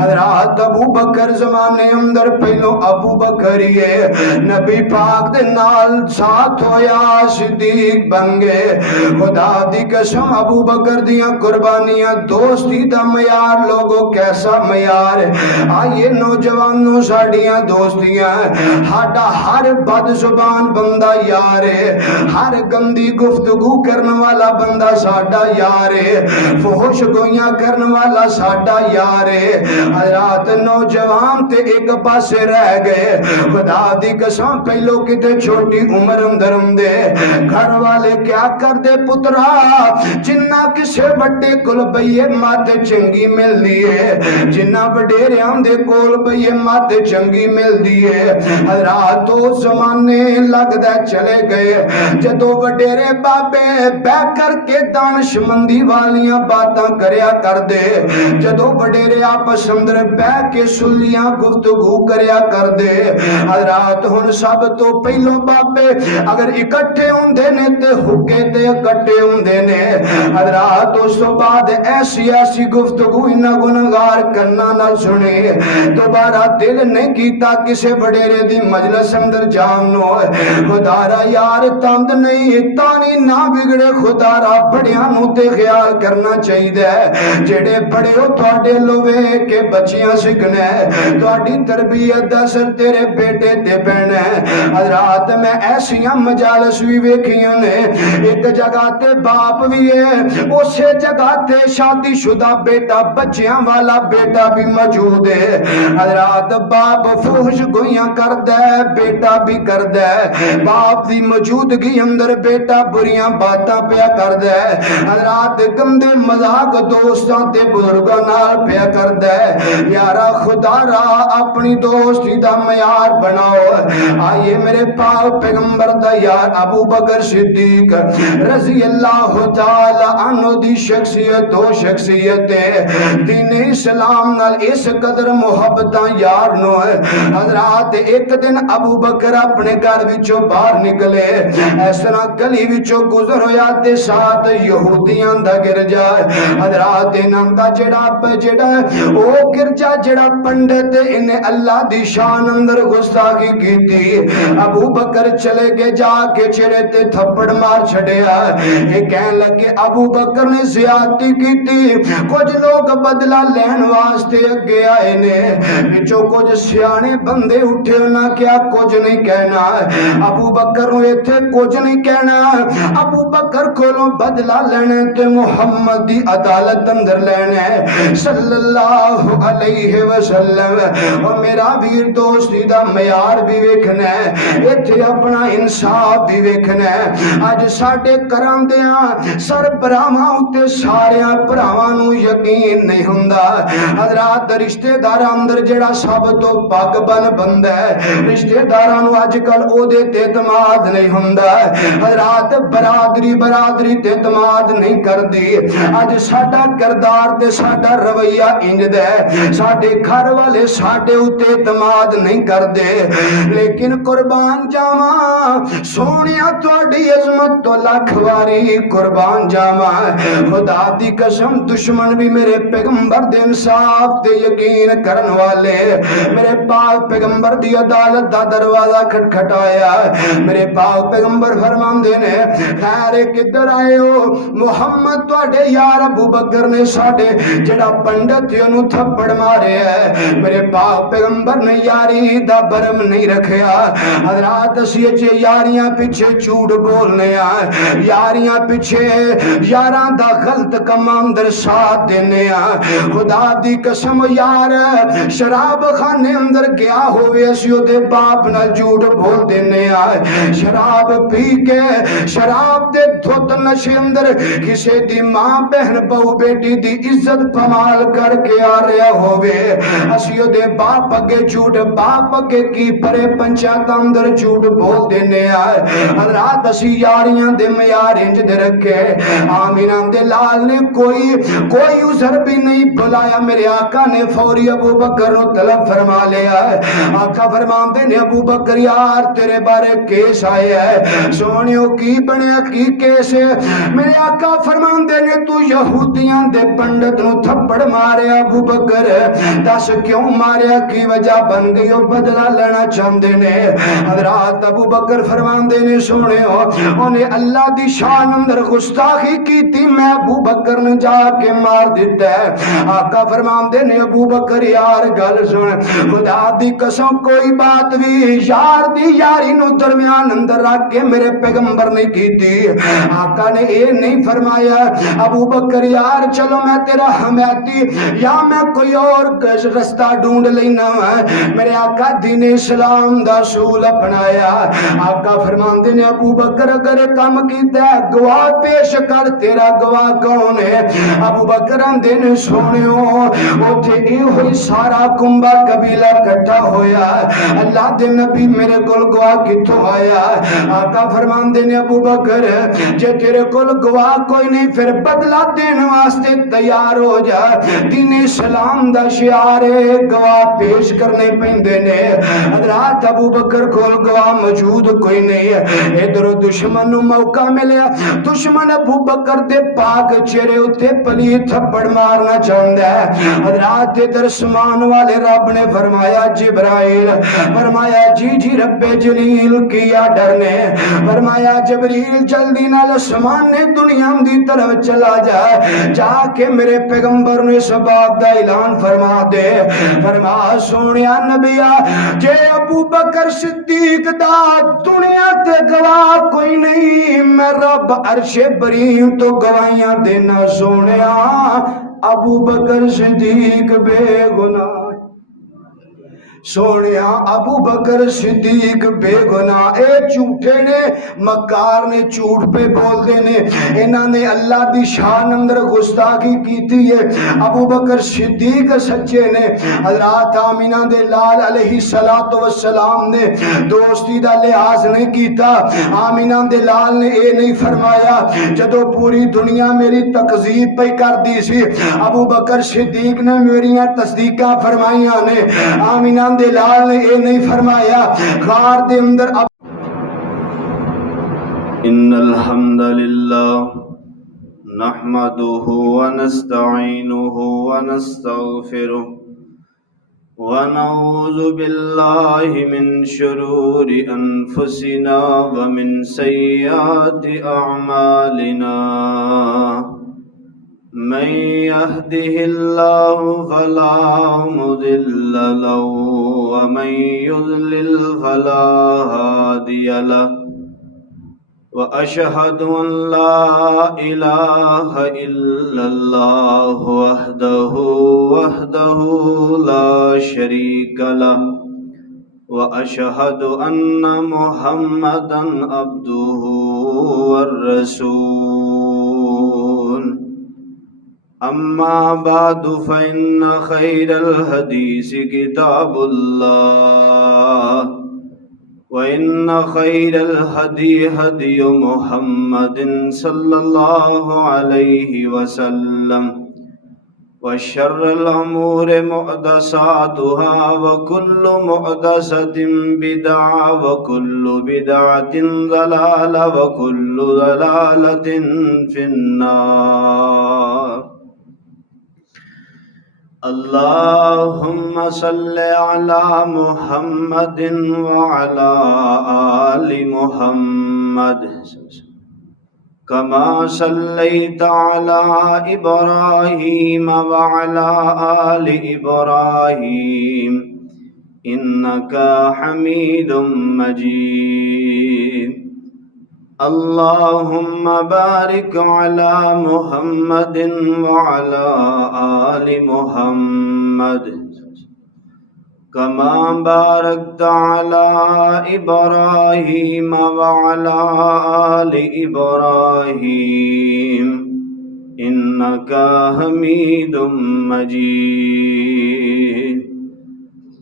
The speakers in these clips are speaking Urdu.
حضرات ابو بکر زمانے اندر پہلو ابو بکر یہ نبی پاک دے نال ساتھ ہویا صدیق بن گئے خدا دی قسم ابو بکر دیاں قربانیاں دوستی دا معیار لوگو کیسا معیار آئیے نوجوانوں ساڑیاں دوستیاں ہاڈا ہر بد زبان بندہ یار ہے ہر گندی گفتگو کرنے والا بندہ ساڈا یار ہے فحش گویاں کرنے والا ساڈا یار ہے حضرات نوجوان تے ایک پاسے رہ گئے خدا دی قسم پہلو کتے چھوٹی عمر اندر اندے گھر والے کیا کر دے پترا جنہ کسے وڈے کل بھئیے مات چنگی مل دیئے جنہ وڈیرے آندے کول بھئیے مات چنگی مل دیئے حضرات تو زمانے لگ دے چلے گئے جدو وڈیرے بابے بے کر کے دانش مندی والیاں باتاں کریا کر دے جدو وڈیرے آپس اندر بے کے سلیاں گفتگو کریا کر دے حضرات ہن سب تو پہلو بابے اگر اکٹھے ہوندے نے تے حکے تے اکٹھے ہوندے نے حضرات اس تو بعد ایسی گفتگو انہا گناہگار کرنا نہ سنے دوبارہ دل نہیں کیتا کسے وڈیرے دی مجلس اندر جانو خدا را یار تند نہیں تانی نہ بگڑے خدا را بڑیاں نو تے خیال کرنا چاہی دے جڑے بڑے ہو تھوڑے لوے کے بچیاں سکنے تھوڑی تربیت دسر تیرے بیٹے تے پہنے حضرات میں ایسیاں مجالس بھی ویکھیاں نے ایک جگہ تے باپ بھی ہے اسے جگہ تے شادی شدہ بیٹا بچیاں والا بیٹا بھی موجود ہے حضرات باپ فحش گویاں کر دے بیٹا بھی کر دے باپ دی موجودگی اندر بیٹا بریاں باتاں پیا کر دے حضرات گندے مذاق دوستاں تے بزرگاں نال پیا کر دے یارا خدا را اپنی دوستی دا معیار بناؤ آئیے میرے پاک پیغمبر دا یار ابو بکر صدیق رضی اللہ تعالی عنہ دی شخصیت دو شخصیت دین اسلام نال اس قدر محبتاں یار نو حضرات ایک دن ابو بکر اپنے گھر وچوں باہر نکلے اس طرح گلی وچوں گزر ہویا تے ساتھ یہودیاں دا گرجا حضرات انہاں دا جڑا او گرجا جڑا پنڈت انہیں اللہ دی شان اندر گستاخی کیتی ابو بکر چلے گے جا کے چہرے تے تھپڑ مار چھڑیا یہ کہن لگے ابو بکر نے زیادتی کیتی کچھ لوگ بدلہ لین واسطے اگے آئے نے بچوں کچھ سیانے بندے اٹھے نہ کیا کچھ نہیں کہنا ابو بکر نے تھے کچھ نہیں کہنا ابو بکر کولوں بدلہ لینے تے محمد دی عدالت اندر لینے صلی اللہ علیہ وسلم اور میرا ویر دوستی دا معیار بھی ویکھنا ہے ایتھے اپنا انصاف بھی ویکھنا ہے اج ساڈے کرام دیاں سر براواں اُتے ساریاں براواں نو یقین نہیں ہوندا حضرات رشتہ داراں اندر جڑا سب تو پاک بن بندہ ہے رشتہ داراں نو اج کل او دے تے اعتماد نہیں ہوندا حضرات برادری تے اعتماد نہیں کردی اج ساڈا کردار تے ساڈا رویہ انج دے ساڈے گھر والے ساڈے اُتے اعتماد نہیں کردے لیکن قربان جاواں سونیا تہاڈی عظمت تو لاکھ واری قربان جاواں خدا دی قسم دشمن بھی میرے پیغمبر دے انصاف تے یقین کرن والے میرے پاک پیغمبر دی عدالت دا دروازہ کھٹکھٹایا میرے پاک پیغمبر فرماندے نے خیر کدھر آئے ہو محمد تواڈے یار ابو بکر نے ساڈے جڑا پنڈت انہوں تھپڑ مارے ہے میرے پاک پیغمبر نے یاری دا برم نہیں رکھیا حضرات اسی اچھے یاریاں پیچھے جھوٹ بولنے آئے یاریاں پیچھے یاراں دا غلط کم اندر ساتھ دینے آئے خدا دی قسم یار شراب خانے اندر گیا ہوئے اسیو دے باپ نہ جھوٹ بول دینے آئے شراب پی کے شراب دے دھوت نشے اندر کسے دی ماں بہن بہو بیٹی دی عزت پمال کر کے آ رہا ہوئے اسیو دے باپ اگے جھوٹ باپ اگے کی پرے پنچایت اندر جھوٹ بول دینے آئے حضرات اسی یاریاں دے معیار انج دے رکھے آمینہ دے لال نے کوئی عذر بھی نہیں بلایا میرے آقا نے فوری ابو بکر نو طلب فرما لیا ہے آقا فرمان دے نے ابو بکر یار تیرے بارے کیس آئے ہے سونیوں کی بنے کی کیس ہے میرے آقا فرمان دے نے تو یہودیاں دے پنڈت نو تھپڑ مارے ابو بکر بکر دس کیوں ماریا کی وجہ بن گئی ہو بدلہ لینا چاہتے نے حضرات ابو بکر فرماندے نے سونے ہو انہیں اللہ دی شان اندر گستاخی کی تھی میں ابو بکر نے جا کے مار دیتا ہے آقا فرماندے نے ابو بکر یار گل سن خدا دی قسم کوئی بات بھی یار دی یاری نو درمیان اندر رکھ کے میرے پیغمبر نے کی تھی آقا نے یہ نہیں فرمایا ابو بکر یار چلو میں تیرا حمیتی یا میں کوئی اور رستہ ڈھونڈ لینا میرے آقا دین اسلام دا اصول اپنایا آقا فرماندے نے ابو بکر اگر کم کیتا ہے گواہ پیش کر تیرا گواہ کون ہے ابو بکر اندے نے سونیو اوتھے اے ہوئی سارا کنبا قبیلہ کٹھا ہویا اللہ دے نبی میرے کول گواہ کتھوں آیا آقا فرماندے نے ابو بکر جے تیرے کول گواہ کوئی نہیں پھر بدلہ دینے واسطے تیار ہو جا دین اسلام دا شعار گواہ پیش کرنے پیندے نے حضرات ابو بکر کول گواہ موجود کوئی نہیں ہے ادھر دشمن نو موقع ملیا دشمن ابو بکر دے پاک چہرے اتے پلی تھپڑ مارنا چاہندا ہے حضرات ادھر سمان والے رب نے فرمایا جبرائیل فرمایا جی جی رب جلیل کیا ڈرنے فرمایا جبریل جلدی نال سمان نے دنیا دی طرف چلا جائے جا کے میرے پیغمبر نے اس بات دا اعلان فرما دے فرما سونیا نبیا جے ابو بکر صدیق دا دنیا تے گواہ کوئی نہیں میں رب عرش بریم تو گواہیاں دینا سونیا ابو بکر صدیق بے گناہ سونیا ابو بکر صدیق بے گناہ اے جھوٹے نے مکار نے جھوٹ پہ بول دینے انہاں نے اللہ دی شان اندر گستاخی کیتی ہے ابو بکر صدیق سچے نے حضرات آمینہ دے لال علیہ السلام نے دوستی دا لحاظ نہیں کیتا آمینہ دے لال نے اے نہیں فرمایا جدو پوری دنیا میری تقذیب پہ کر دی سی ابو بکر صدیق نے میریاں تصدیقہ فرمائیاں نے آمینہ دلال نے اے نہیں فرمایا غار دے اندر ان الحمد للہ نحمده ونستعینه ونستغفره ونعوذ باللہ من شرور انفسنا ومن سیئات اعمالنا من يهده الله فلا مضل له ومن يضلل فلا هادي له وأشهد أن لا إله إلا الله وحده لا شريك له وأشهد أن محمدا عبده والرسول أما بعد فإن خير الحديث كتاب الله وإن خير الهدي هدي محمد صلى الله عليه وسلم وشر الأمور محدثاتها وكل محدثة بدعة وكل بدعة ضلالة وكل ضلالة في النار اللهم صل على محمد وعلى آل محمد كما صليت على إبراهيم وعلى آل إبراهيم إنك حميد مجيد اللهم بارك على محمد وعلى آل محمد كما باركت على إبراهيم وعلى آل إبراهيم إنك حميد مجيد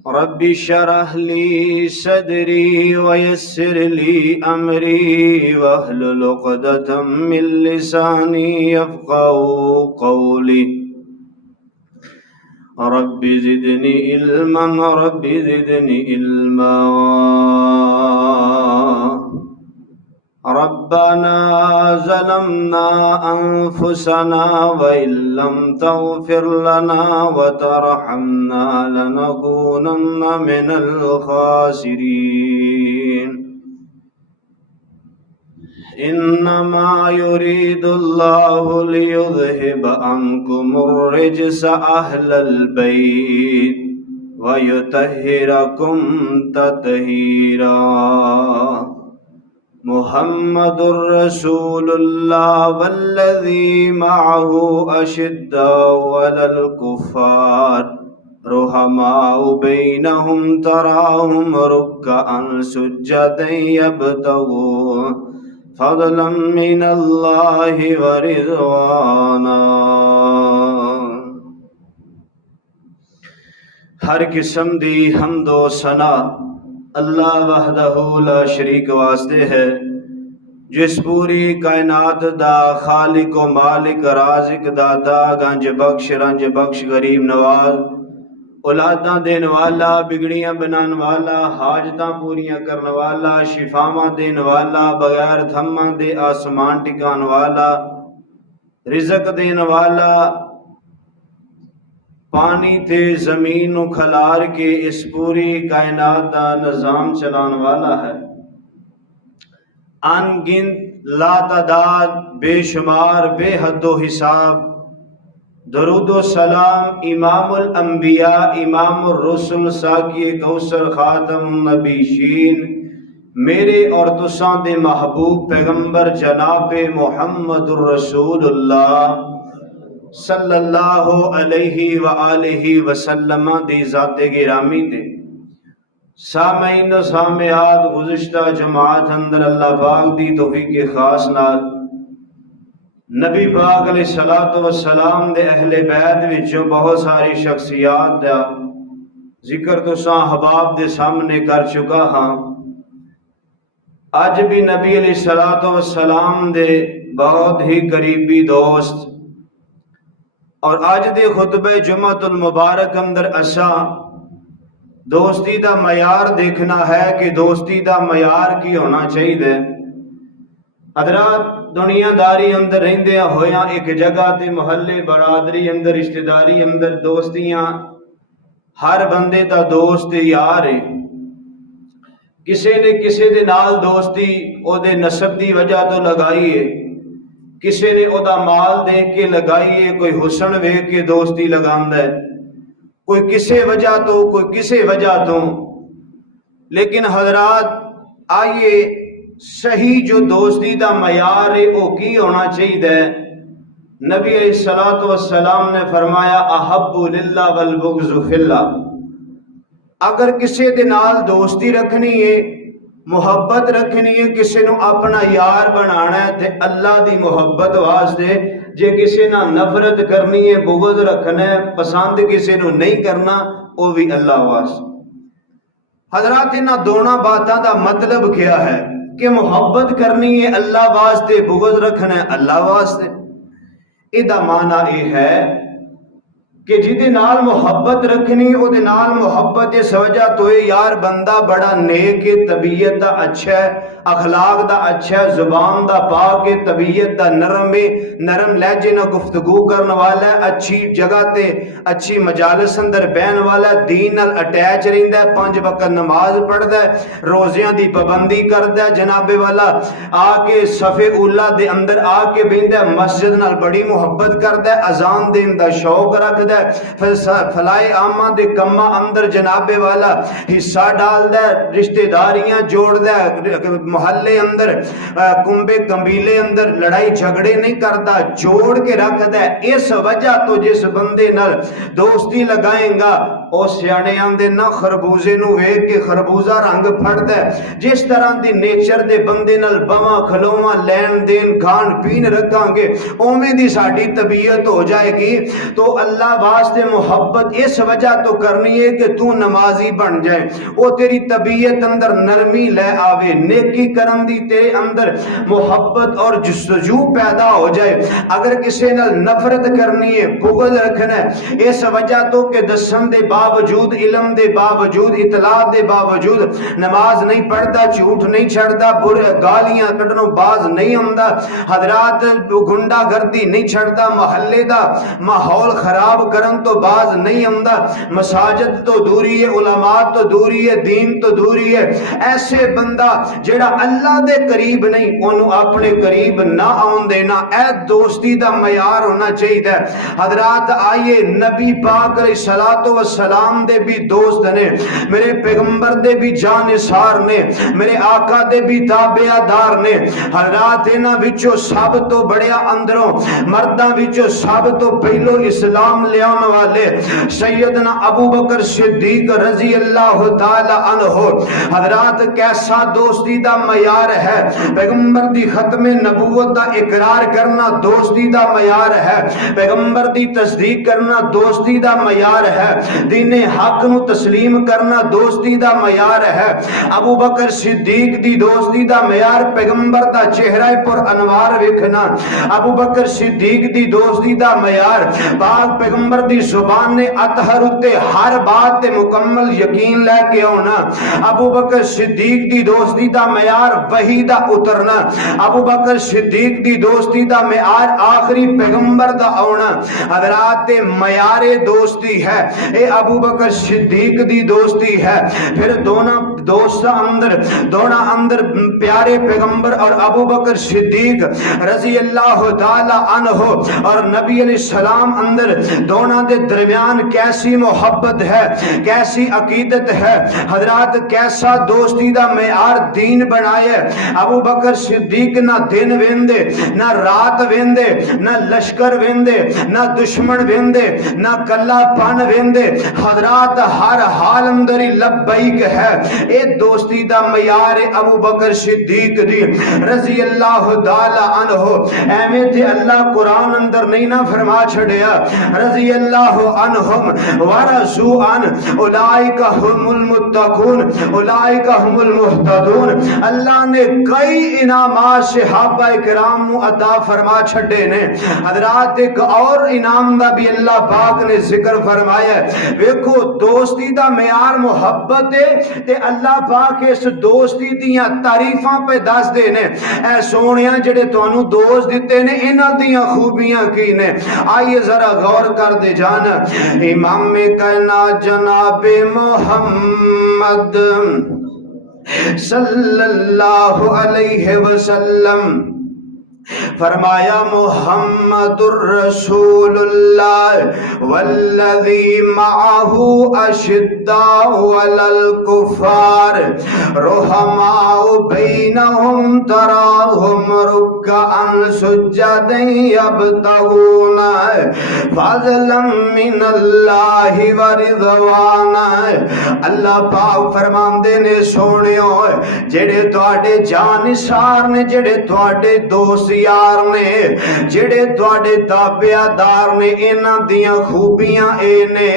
رب اشرح لي صدري ويسر لي أمري واحلل عقدة من لساني يفقهوا قولي رب زدني علما رب زدني علما ربنا ظلمنا أنفسنا وإن لم تغفر لنا وترحمنا لنكونن من الخاسرين إنما يريد الله ليذهب عنكم الرجس أهل البيت ويطهركم تطهيرا محمد رسول الله والذي معه أشداء على الكفار رحماء بينهم تراهم ركعا سجدا يبتغون فضلا من الله ورضوانا۔ ہر قسم دی حمد و ثنا اللہ وحدہ لا شریک واسطے ہے، جس پوری کائنات دا خالق و مالک رازق داتا گنج بخش رنج بخش غریب نواز اولاداں دین والا بگڑیاں بنان والا حاجتاں پوریاں کرن والا شفاواں دین والا بغیر تھماں دے آسمان ٹکان والا رزق دین والا پانی تے زمین نو کھلار کے اس پوری کائنات دا نظام چلان والا ہے۔ ان گنت لا تعداد بے شمار بے حد و حساب درود و سلام امام الانبیاء امام الرسل ساقی کوثر خاتم النبیین میرے اور تساں دے محبوب پیغمبر جناب محمد الرسول اللہ صلی اللہ علیہ وآلہ وسلم دی ذات گرامی دے سامعین و سامعات گزشتہ جماعت اندر اللہ پاک دی توفیق خاص نال نبی پاک علیہ الصلوۃ والسلام دے اہل بیت وچوں بہت ساری شخصیات دا ذکر تساں احباب دے سامنے کر چکا ہاں۔ اج بھی نبی علیہ الصلوۃ والسلام دے بہت ہی قریبی دوست اور آج دے خطبہ جمعۃ المبارک اندر اساں دوستی دا معیار دیکھنا ہے کہ دوستی دا معیار کی ہونا چاہیے۔ حضرات دنیا داری اندر رہندے ہویاں ایک جگہ تے محلے برادری اندر رشتہ داری اندر دوستیاں ہر بندے دا دوست یار ہے۔ کسے نے کسے دے نال دوستی او دے نسب دی وجہ تو لگائی ہے، کسے نے او دا مال دیکھ کے لگائی ہے، کوئی حسن ویکھ کے دوستی لگاندا ہے، کوئی کسے وجہ تو کوئی کسے وجہ تو۔ لیکن حضرات آئیے صحیح جو دوستی دا معیار ہے وہ کی ہونا چاہیے؟ نبی علیہ الصلوۃ والسلام نے فرمایا احب للہ والبغض فی اللہ۔ اگر کسے دے نال دوستی رکھنی ہے محبت رکھنی ہے کسے نو اپنا یار بنانا ہے تے اللہ دی محبت واسطے، جے کسے نہ نفرت کرنی ہے بغض رکھنا ہے پسند کسے نو نہیں کرنا وہ بھی اللہ واسطے۔ حضرات انہاں دونوں باتاں دا مطلب کیا ہے کہ محبت کرنی ہے اللہ واسطے بغض رکھنا ہے اللہ واسطے؟ ایدہ معنی یہ ہے کہ جدے نال محبت رکھنی او دے نال محبت اس وجہ تو یار بندہ بڑا نیک طبیعت دا اچھا ہے، اخلاق دا اچھا ہے، زبان دا پاک ہے، طبیعت دا نرم ہے، نرم لہجے نہ گفتگو کرنے والا ہے، اچھی جگہ تے اچھی مجالس اندر بہن والا ہے، دین نال اٹیچ رہندا ہے، 5 وقت نماز پڑھدا ہے، روزیاں دی پابندی کردا ہے، جناب والا آ کے صف اولا دے اندر آ کے بہندا ہے، مسجد نال بڑی محبت کردا ہے، اذان دین دا شوق رکھدا ہے، فلائے عامہ دے کمہ اندر جناب والا حصہ ڈال دے، رشتہ داریاں جوڑ دے، محلے اندر کنبے قبیلے اندر لڑائی جھگڑے نہیں کرتا، جوڑ کے رکھ دے۔ اس وجہ تو جس بندے نال دوستی لگائیں گا او سیانے آندے نہ خربوزے نو ویکھ کے خربوزہ رنگ پھڑ دے، جس طرح دی نیچر دے بندے نال بواں کھلواں لین دین کھان پین رکھاں گے اوویں دی ساڈی طبیعت ہو جائے گی۔ تو اللہ واسطے محبت اس وجہ تو کرنی ہے کہ تو نمازی بن جائے، وہ تیری طبیعت اندر نرمی لے آوے، نیکی کرن دی تیرے اندر محبت اور جستجو پیدا ہو جائے۔ اگر کسی نال نفرت کرنی ہے، بغض رکھنا ہے، اس وجہ تو کہ دسن دے باوجود، علم دے باوجود، اطلاع دے باوجود نماز نہیں پڑھتا، جھوٹ نہیں چھڑتا، برے گالیاں کڈنوں باز نہیں آندا، حضرات گنڈا گردی نہیں چھڑتا، محلے دا ماحول خراب کرن تو باز نہیں آندا، مساجد تو دوری ہے، علماء تو دوری ہے، دین تو دوری ہے۔ ایسے بندہ جڑا اللہ دے قریب نہیں، انہوں اپنے قریب نہ آن دینا، اے دوستی دا معیار ہونا چاہیے۔ حضرات آئیے، نبی پاک علیہ الصلوۃ والسلام دے بھی دوست نے، میرے پیغمبر دے بھی جانثار نے، میرے آقا دے بھی تابعدار نے۔ حضرات انہاں وچوں سب تو بڑیا اندروں مرداں وچوں سب تو پہلو اسلام لیاون والے سیدنا ابو بکر صدیق رضی اللہ تعالی عنہ۔ حضرات کیسا دوستی دا معیار ہے، پیغمبر دی ختم نبوت دا اقرار کرنا دوستی دا معیار ہے، پیغمبر دی تصدیق کرنا دوستی دا معیار ہے، دین حق نو تسلیم کرنا دوستی دا معیار ہے۔ ابو بکر صدیق دی دوستی دا معیار پیغمبر دا چہرہ پر انوار ویکھنا، ابو بکر صدیق دی دوستی دا معیار پاک پیغمبر دی زبان نے اطہر اتے ہر بات تے مکمل یقین لے کے آنا، ابو بکر صدیق دی دوستی دا معیار وحی دا اترنا، ابو بکر صدیق دی دوستی دا معیار آخری پیغمبر دا آنا۔ حضرات معیار دوستی ہے اے ابو بکر صدیق دی دوستی ہے۔ پھر دونوں اندر پیارے پیغمبر اور ابو بکر صدیق رضی اللہ تعالی عنہ اور نبی علیہ السلام اندر دونوں دے درمیان کیسی محبت ہے، کیسی عقیدت ہے۔ حضرات کیسا دوستی دا معیار دین بنایا۔ ابو بکر صدیق نہ دن ویندے، نہ رات ویندے، نہ لشکر ویندے، نہ دشمن ویندے، نہ کلا پن ویندے، حضرات ہر حال اندر لبیک ہے۔ اے دوستی دا معیار ابو بکر صدیق دی رضی اللہ تعالی عنہ۔ ایویں تے اللہ قرآن اندر نہیں نہ فرما چھڑیا، رضی اللہ عنہم ورضوا عنہ اولئک هم المتقون اولئک هم المهتدون۔ اللہ نے کئی انعامات صحابہ کرام نو عطا فرما چھڑے نے۔ حضرات ایک اور انعام دا بھی اللہ پاک نے ذکر فرمایا ہے۔ ویکھو دوستی دا معیار محبت ہے تے اللہ پاک اس دوستی دیاں تعریفاں پہ دس دے نے، اے سونیاں جڑے تانوں دوست دتے نے انہاں دیاں خوبیاں کی نے۔ آئیے ذرا غور کر دے جان، امام کائنات جناب محمد صلی اللہ علیہ وسلم فرمایا محمد الرسول اللہ والذی معه اشداء علی الکفار رحماء بینہم تراہم رکعا سجدا یبتغون فضلا من اللہ ورضوانا۔ اللہ پاک فرماندے نے سونیو جڑے تواڈے جانثار نے، جڑے تواڈے دوست یار نے، جڑے تواڈے تابعدار نے، انہاں دیاں خوبیاں اے نے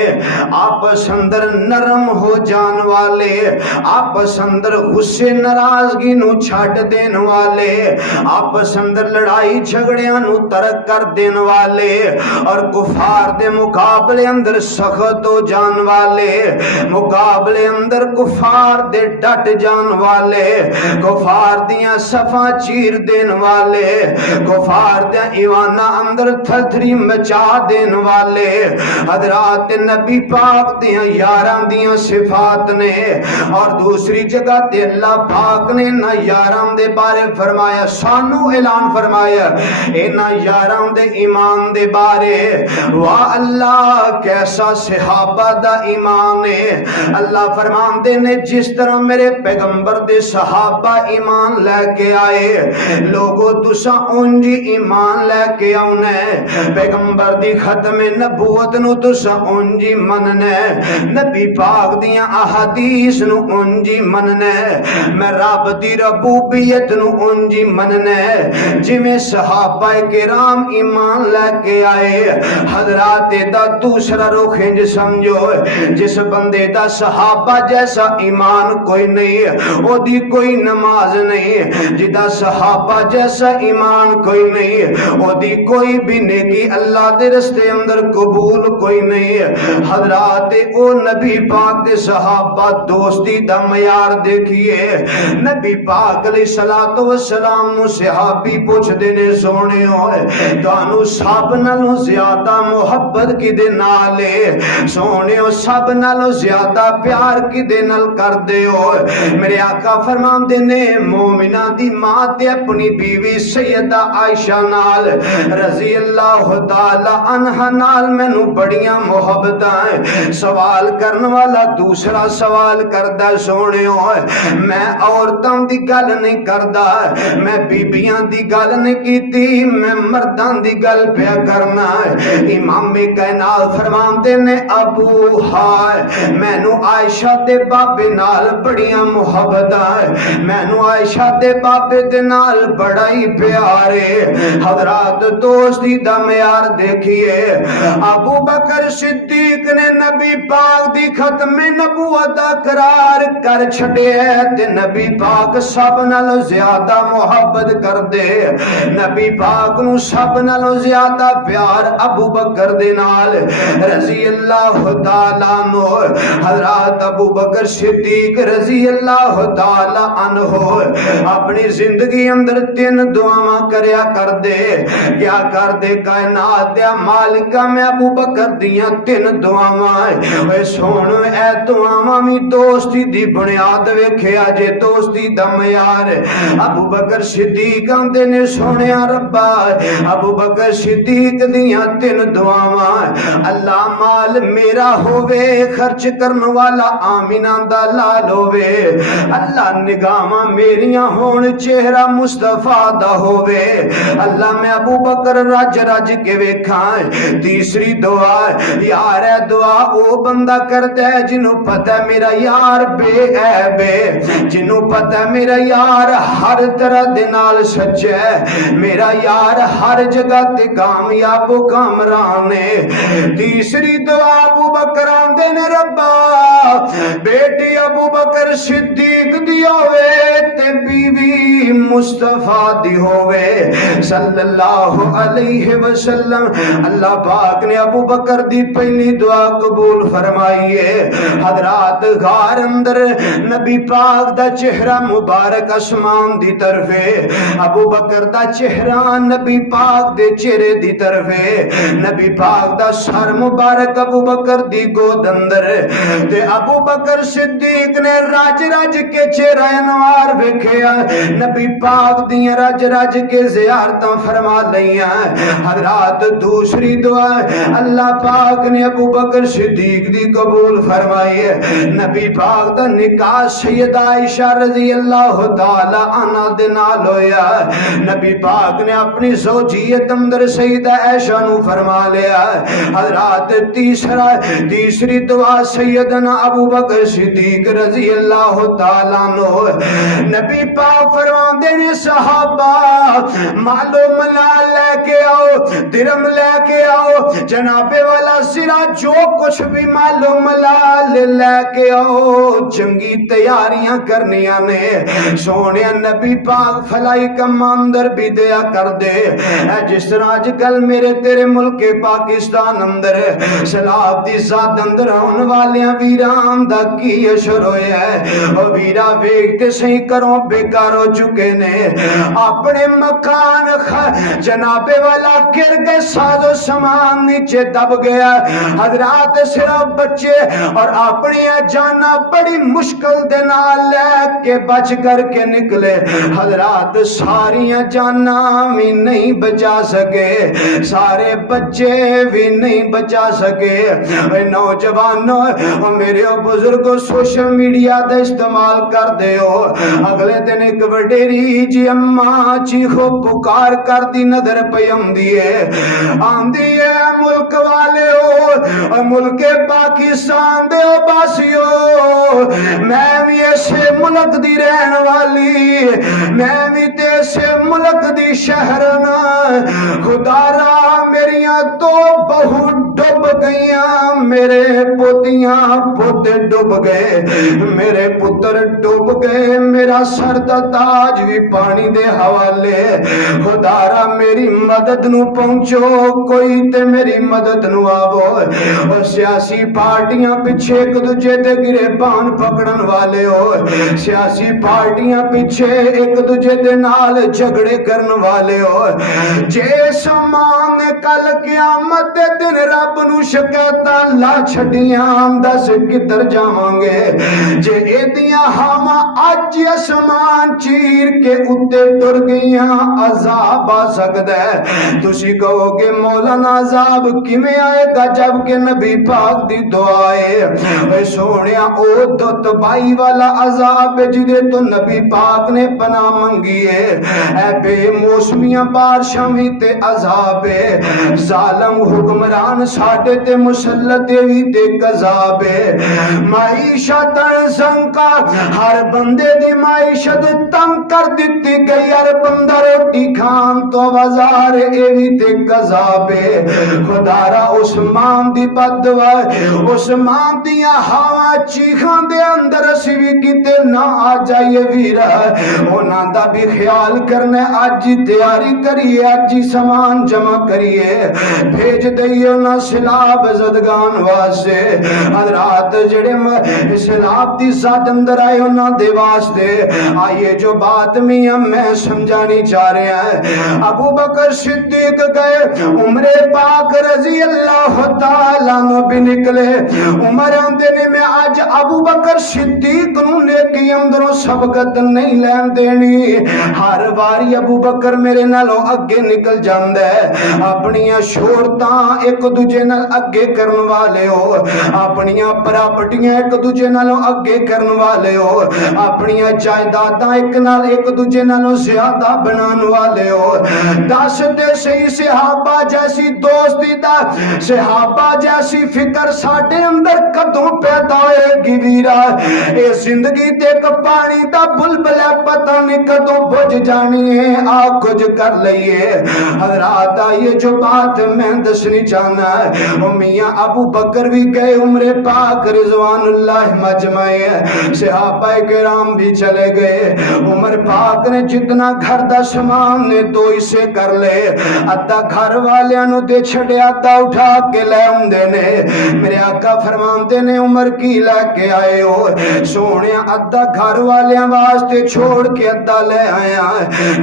آپس اندر نرم ہو جان والے، آپس اندر غصے ناراضگی نو چھڈ دین والے، آپس اندر لڑائی جھگڑیاں نو ترک کر دین والے، اور کفار دے مقابلے اندر سخت ہو جان والے، مقابلے اندر کفار دے ڈٹ جان والے، کفار دیاں صفاں چیر دین والے، کفار دے ایوانا اندر تھتری مچا دین والے۔ حضرات نبی پاک دیاں یاراں دیاں صفات نے، اور دوسری جگہ تے اللہ پاک نے نہ یاراں دے بارے فرمایا، سانو اعلان فرمایا انہاں یاراں دے ایمان دے بارے۔ واہ اللہ کیسا صحابہ دا ایمان ہے۔ اللہ فرماندے نے جس طرح میرے پیغمبر دے صحابہ ایمان لے کے آئے، لوگو تسا انجی ایمان لے کے آنے پیغمبر دی ختم نبوت نو تسا انجی مننے نبی پاک دیاں احادیث نو انجی مننے میں رب دی ربوبیت نو انجی مننے جویں صحابہ کرام ایمان لے کے آئے حضرات دا دوسرا رخ انج سمجھو جس بندے دا صحابہ جیسا ایمان کوئی نہیں او دی کوئی نماز نہیں جدا صحابہ جیسا ایمان کوئی نہیں او دی کوئی بھی نیکی اللہ دے رستے اندر قبول کوئی نہیں حضرات او نبی پاک دے صحابہ دوستی دا معیار دیکھیے نبی پاک علیہ الصلوۃ والسلام نو صحابی پوچھ دینے سونے ہوئے تانوں سب نالوں زیادہ محبت کدے نال ہے سونے سب نالوں زیادہ پیار کدے نال کر دے ہو میرے آقا فرماندے نے مومنہ دی ماں تے اپنی بیوی سیدہ عائشہ نال رضی اللہ تعالی عنہ نال مینوں بڑیاں محبتاں سوال کرن والا دوسرا سوال کردا سونے ہوئے میں عورتاں دی گل نہیں کردا میں بیبیاں دی گل نہیں کیتی میں مرداں دی گل پیا کرنا امام کائنات فرماندے نے ابو ہائے مینوں عائشہ دے بابے نال بڑیاں محبتاں مینوں عائشہ دے بابے دے نال بڑا ہی پیار ہے حضرات دوستی دا معیار دیکھیے ابو بکر صدیق نے نبی پاک دی ختم نبوت دا قرار کر چھڈے تے نبی پاک سب نالوں زیادہ محبت کر دے نبی پاک نو سب نالوں زیادہ پیار ابو بکر دے نال رضی اللہ تعالی عنہ حضرات ابو بکر صدیق رضی اللہ تعالی عنہ اپنی زندگی اندر 3 دعاواں کریا کر دے کیا کر دے کائنات دیا مالکہ میں ابو بکر دیاں 3 دعاواں اے سون اے دعاواں بھی دوستی دی بنیاد ویکھیا جے دوستی دا معیار ابو بکر صدیق آندے نے سونیا ربا ابو بکر صدیق دیاں 3 دعاواں اللہ مال میرا ہووے خرچ کرن والا آمینہ دا لال ہووے اللہ نگاہاں میریاں ہون چہرہ مصطفیٰ دا ہووے اللہ میں ابو بکر رج رج کے ویکھاں تیسری دعا یار ہے دعا او بندہ کرتا ہے جنہوں پتہ ہے میرا یار بے عیب ہے جنہوں پتہ ہے میرا یار ہر طرح دے نال سچ ہے میرا یار ہر جگہ تے کامیاب و کامران ہے تیسری دعا ابو بکر آندے نے ربا بیٹی ابو بکر صدیق دی ہوئے تے بیوی مصطفیٰ دی ہوئے صلی اللہ علیہ وسلم اللہ پاک نے ابو بکر دی پہلی دعا قبول فرمائیے حضرات غار اندر نبی پاک دا چہرہ مبارک اسمان دی طرف ہے ابو بکر دا چہرہ نبی پاک دے چہرے دی طرف ہے نبی پاک دا سر مبارک ابو بکر دی گود اندر تے ابو بکر صدیق نے راج راج کے چہرہ انوار ویکھیا نبی پاک دی راج راج کے زیارتاں فرما لیاں حضرات دوسری دعا اللہ پاک نے ابو بکر صدیق دی قبول فرمائی نبی پاک دا نکاح سیدہ عائشہ رضی اللہ تعالی عنہ دے نال ہویا نبی پاک نے اپنی زوجیت اندر سیدہ عائشہ نو فرما لیا حضرات تیسری دعا سیدنا ابو بکر صدیق رضی اللہ تعالی عنہ نبی پاک فرماندے نے صحابہ مالو ملال لے کے آؤ درم لے کے آؤ جناب والا سرا جو کچھ بھی مالو ملال لے کے آؤ جنگی تیاریاں کرنیاں نے سونے نبی پاک فلائی کماندر بھی دیا کر دے جس طرح آج کل میرے تیرے ملک پاکستان اندر سلاب دی ذات اندر ہون والیاں ویران دا کی اشر ہوئے ہے اور ویرا ویکتے صحیح کروں بیکار ہو چکے نے اپنے مکان جناب والا گر کے ساز و سامان نیچے دب گیا حضرات صرف بچے اور اپنی جانا بڑی مشکل دے نال لے کے بچ کر کے نکلے حضرات ساریاں جانا بھی نہیں بچا سکے سارے بچے بھی نہیں بچا سکے اے نوجوانوں میرے بزرگوں سوشل میڈیا دا استعمال کر دے ہو اگلے دن ایک بڑے میری جی اماں چیخو پکار کر دی نظر پہ آندی ہے ملک والے ہو ملک پاکستان دے باسیو میں بھی ایسے ملک دی رہن والی میں بھی ایسے ملک دی شہرنا خدا را میریاں دو بہو ڈب گئیاں میرے پوتیاں پوتے ڈب گئے میرے پتر ڈب گئے میرا سر دا تاج بھی پانی دے حوالے خدا را میری مدد نو پہنچو کوئی تے میری مدد نو آبو اور سیاسی پارٹیاں پیچھے ایک دوجے دے گریبان پکڑن والے ہو سیاسی پارٹیاں پیچھے ایک دوجے دے نال جھگڑے کرن والے ہو جے سامان کل قیامت دے دن رب نو شکایتاں لا چھڈیاں دس کدھر جاواں گے جے ایدیاں ہاواں اج اسمان چیر کے اتے ٹر گئیاں عذاب آ سکدا ہے تسی کہو گے مولانا عذاب کیویں آئے گا جب کہ نبی پاک دی دعا ہے اے سونیا او دت بائی والا عذاب جدے تو نبی پاک نے پناہ منگی ہے اے بے موسمیاں بارشاں بھی تے عذاب ہے ظالم حکمران ساڈے تے مسلط بھی تے عذاب ہے معیشت سنکا ہر بندے دی معیشت تنگ کر دیتی گئی ہر بندہ روٹی کھان تو بازار اے بھی تے عذاب ہے خدا را عثمان دی بددعا عثمان دیاں ہوا چیخاں دے اندر اسی بھی کتے نہ آ جائیے ویرا انہاں دا بھی خیال کرنے اج تیاری کریے اج سامان جمع کریے بھیج دئیے انہاں سیلاب زدگان واسطے حضرات جڑے سیلاب دی ساتھ اندر آئے انہاں دے واسطے آئیے جو بات میاں میں سمجھانی چاہ رہے ہیں ابو بکر صدیق گئے عمر پاک رضی اللہ تعالیٰ عنہ بھی نکلے عمر آندے میں آج ابو بکر صدیق نو نیکی اندروں سبقت نہیں لین دینی ہر باری ابو بکر میرے نالوں اگے نکل جاندے اپنیاں شورتاں ایک دوجے نال اگے کرن والے ہو اپنیاں پراپرٹیاں ایک دوجے نالوں اگے کرن والے ہو اپنیاں جائیداداں ایک دوجے نالوں زیادہ بنان والے ہو دس دے صحیح صحابہ جیسی دوستی دا صحابہ جیسی فکر ساڈے اندر کدوں پیدا ہوئے گی ویرا اے زندگی تے ایک پانی دا بلبل ہے پتہ نہیں کدوں بجھ جانی ہے آ کچھ کر لئیے حضرات یہ جو بات میں دسنی چاہنا ہے وہ میاں ابو بکر بھی گئے عمر پاک رضوان اللہ مجمعے صحابہ کرام بھی چلے گئے عمر پاک نے جتنا گھر دا سامان نے تو اسے کر لے ادھا گھر والیاں نو دے چھڑے آتا اٹھا کے لے اندے نے میرے آقا فرماندے نے عمر کی لے کے آئے ہو سونے ادھا گھر والیاں واسطے چھوڑ کے ادھا لے آیا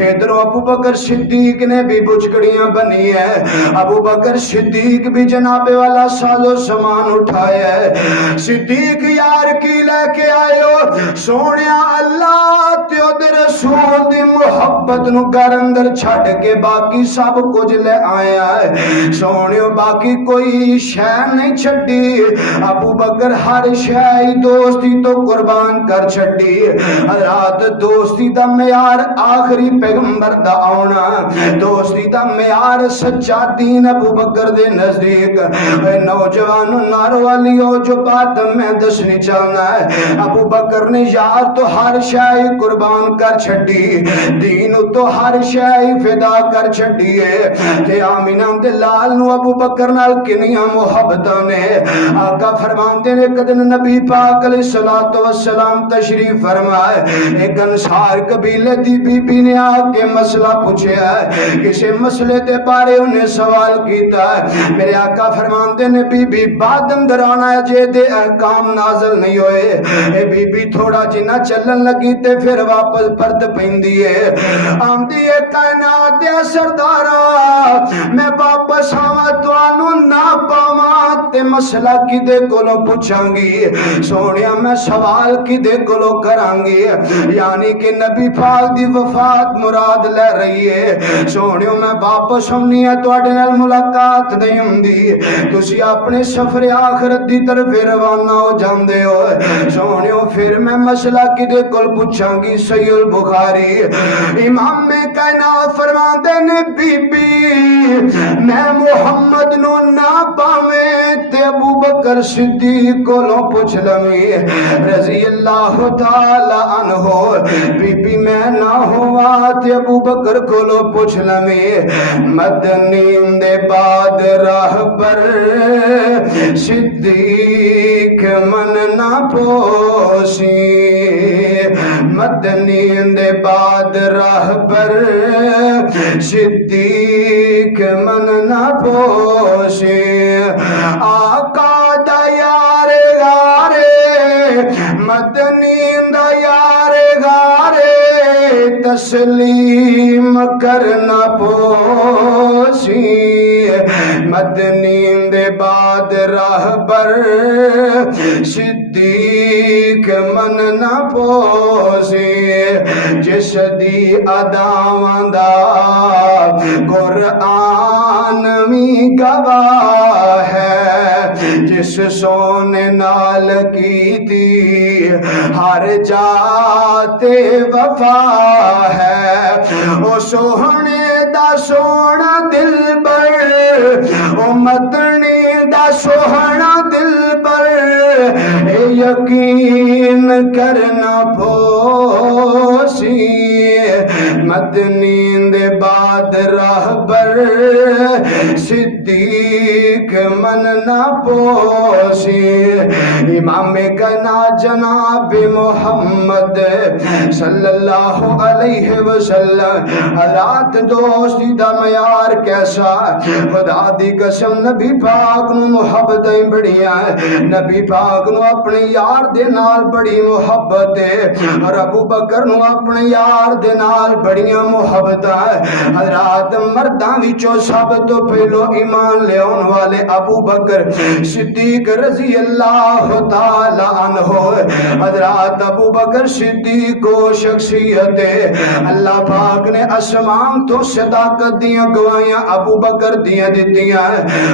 ادھر ابو بکر صدیق نے بھی بچکڑیاں بنی ہے ابو بکر صدیق بھی جناب والا ساز و سامان اٹھایا ہے صدیق یار کی لے کے آئے ہو سونے اللہ تے دے رسول دی محبت نو گھر اندر چھڑ کے باقی سب کچھ لے آیا ہے سونے باقی کوئی شے نہیں چھڈی ابو بکر ہر شے دوستی تو قربان کر چھڈی حضرات دوستی دا معیار آخری پیغمبر دا آنا دوستی دا معیار سچا دین ابو بکر دے نزدیک نوجوان نار والی ہو جو بات میں دسنی چاہنا ہے ابو بکر نے یار تو ہر شے قربان کر چھڈی دین تو ہر شے فدا کر چھڈی ہے تے آمینہ دے لال نو ابو بکر نال کنیاں محبتاں نے آقا فرماندے نے کدن نبی پاک علیہ الصلوۃ والسلام تشریف فرمائے ایک انصار قبیلے دی بی بی نے آ کے مسئلہ پوچھا ہے کسی مسئلے دے بارے انہیں سوال کیتا ہے میرے آقا فرماندے نے بی بی بعد اندر آنا ہے جے دے احکام نازل نہیں ہوئے اے بی بی تھوڑا جنہ چلن لگی تے پھر واپس پرت پیندی ہے آمدی ہے کائنات دے سردارا میں واپس آواں توانو نہ پاواں تے مسئلہ کی دے کولو پوچھاں گی سونیا میں سوال کی دے کولو کران گی یعنی کہ نبی پاک دی وفات مراد لے رہی ہے سونیو میں واپس ہونی ہے تواڈے نال ملاقات نہیں ہوندی تسی اپنے سفر آخرت دی طرف روانہ ہو جاندے ہو سونیو پھر میں مسئلہ کی دے کول پوچھاں گی صحیح البخاری امام کائنات فرماندے نے بی بی میں محمد نو نہ پاویں تے ابو بکر صدیق کولوں پوچھ لویں رضی اللہ تعالی عنہ بی بی میں نہ ہوا تے ابو بکر کولوں پوچھ لویں مدنی دے بعد راہبر صدیق من نہ پوسی مدنی دے بعد راہبر صدیق من نہ پوسی آقا دا یار غارے مدنی دا یار غارے تسلیم کرنا پوسی مدنی دے بعد راہبر صدیق من نہ پوسی جس دی اداواں دا قرآن بھی گواہ ہے جس سونے نال کیتی ہر جاتے وفا ہے او سوہنے دا سونا دل بر او مدنی دا سوہنا دل بر اے یقین کرنا پوسی مدنی دے بعد راہبر صدیق من نہ پوسی امام کائنات جناب محمد صلی اللہ علیہ وسلم حضرات دوستی دا معیار کیسا خدا دی قسم نبی پاک نو محبتیں بڑیاں نبی پاک نو اپنے یار دے نال بڑی محبت ہے اور ابو بکر نو اپنے یار دے نال بڑیاں محبتاں حضرات مرداں وچوں سب تو پہلو ایمان لے آن والے ابو بکر صدیق رضی اللہ تعالی عنہ حضرات ابو بکر صدیق کو شخصیت اللہ پاک نے اسمان تو صداقت دیاں گوائیاں ابو بکر دیاں دیتیاں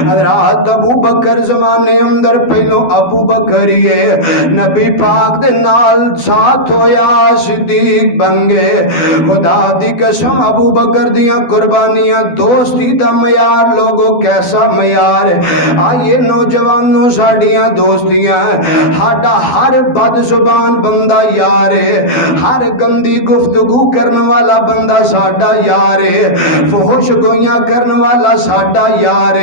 حضرات ابو بکر زمانے اندر پہلو ابو بکر یہ نبی پاک دے نال ساتھ ہویا صدیق بن گئے خدا دی قسم ابو بکر دیاں قربانیاں دوستی دا معیار لوگوں کیسا معیار آئیے نوجوانوں ساڑیاں دوستیاں ہاڈا ہر بد زبان بندہ یار ہر گندی گفتگو کرنے والا بندہ ساڈا یار فحش گویاں کرنے والا ساڈا یار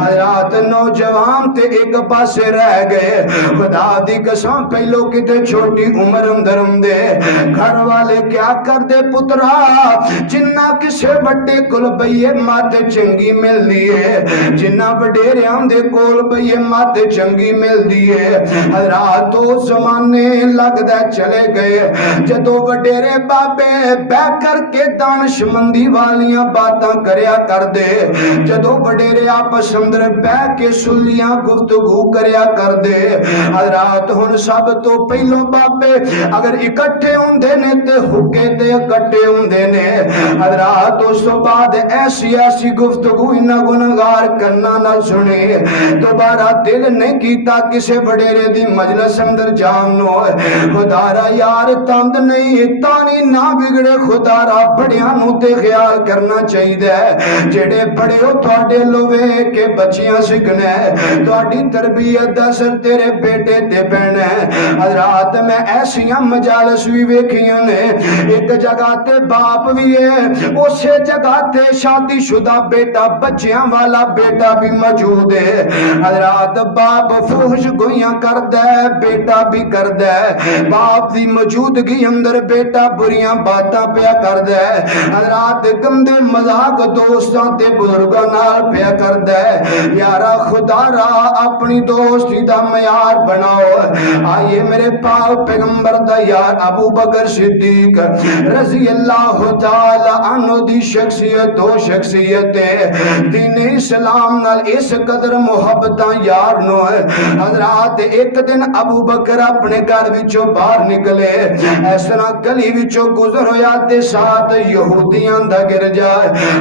حضرات نوجوان تے ایک پاسے رہ گئے خدا دی قسم پہلو کتے چھوٹی عمر اندر اندے گھر والے کیا کر دے پترا جنہ کسے بڑے کل بھئیے ماتے چنگی مل دیئے جنہ بڑے دے کول بھئیے ماتے چنگی مل دیئے حضرات تو زمانے لگ دے چلے گئے جدو وڈیرے بابے بے کر کے دانش مندی والیاں باتاں کریا کر دے جدو وڈیرے آپس اندر بے کے سلیاں گفتگو کریا کر دے حضرات ہن سب تو پہلو بابے اگر اکٹھے ہوندے نے تے حکے تے اکٹھے ہوندے نے حضرات اس تو بعد ایسی گفتگو انہاں گنہگار کرنا نہ سنے دوبارہ دل نہیں کیتا کسے وڈیرے دی مجلس اندر جانو خدا را یار تند نہیں تانی نہ بگڑے خدا را بڑیاں نو تے خیال کرنا چاہیے جڑے بڑے ہو تواڈے لوے کے بچیاں سکھنے تواڈی تربیت دا اثر تیرے بیٹے تے پینا حضرات میں ایسیاں مجالس بھی ویکھیاں نے ایک جگہ تے باپ بھی ہے اسے جگہ تے شادی شدہ بیٹا بچیاں والا بیٹا بھی موجود ہے حضرات باپ فحش گویاں کردہ ہے بیٹا بھی کردہ ہے باپ دی موجودگی اندر بیٹا بریاں باتاں پیا کردہ ہے حضرات گندے مذاق دوستاں تے بزرگاں نال پیا کردہ ہے یارا خدا را اپنی دوستی دا معیار بناؤ آئیے میرے پاک پیغمبر دا یار ابو بکر صدیق رضی اللہ تعالی عنہ دی شخصیت دو شخصیتیں دین اسلام نال اس قدر محبتاں یار نو ہے حضرات ایک دن ابو بکر اپنے گھر وچوں باہر نکلے اس طرح گلی وچوں گزر ہویا تے ساتھ یہودیاں دا گرجا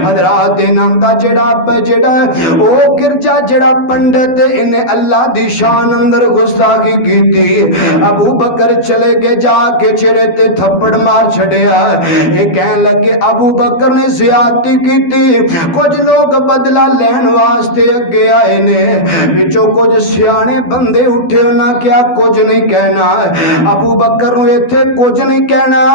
حضرات انہاں دا جڑا او گرجا جڑا پنڈت انہیں اللہ دی شان اندر گستاخی کیتی ابو بکر چلے گئے جا کے چہرے تے تھپڑ مار چھڑیا یہ کہن لگے ابو بکر نے زیادتی کی تھی کچھ لوگ بدلہ لین واسطے اگے آئے نے وچوں کچھ سیانے بندے اٹھے نہ کیا کچھ نہیں کہنا ابو بکر نو ایتھے کچھ نہیں کہنا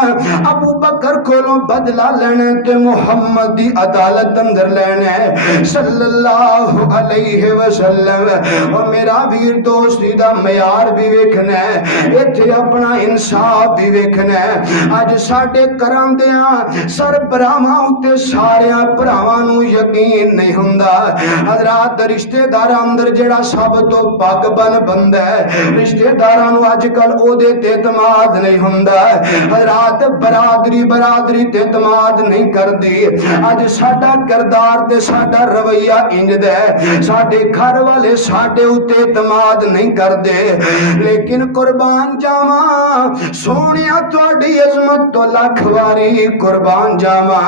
ابو بکر کولوں بدلہ لینا تے محمد دی عدالت اندر لینا ہے صلی اللہ علیہ وسلم اور میرا ویر دوستی دا معیار بھی ویکھنا ہے ایتھے اپنا انصاف بھی ویکھنا ہے اج ساڈے کراندیاں سربراہاں اُتے ساریاں بھراواں نو یقین نہیں ہوندا حضرات رشتہ داراں اندر جڑا سب تو پگ بن بندا ہے رشتہ داراں نو اج کل او دے تے اعتماد نہیں ہوندا حضرات برادری تے اعتماد نہیں کردی اج ساڈا کردار تے ساڈا رویہ انج ہے ساڈے گھر والے ساڈے اُتے اعتماد نہیں کردے لیکن قربان جاواں سونیا تہاڈی عظمت تو لاکھ واری قربان جاواں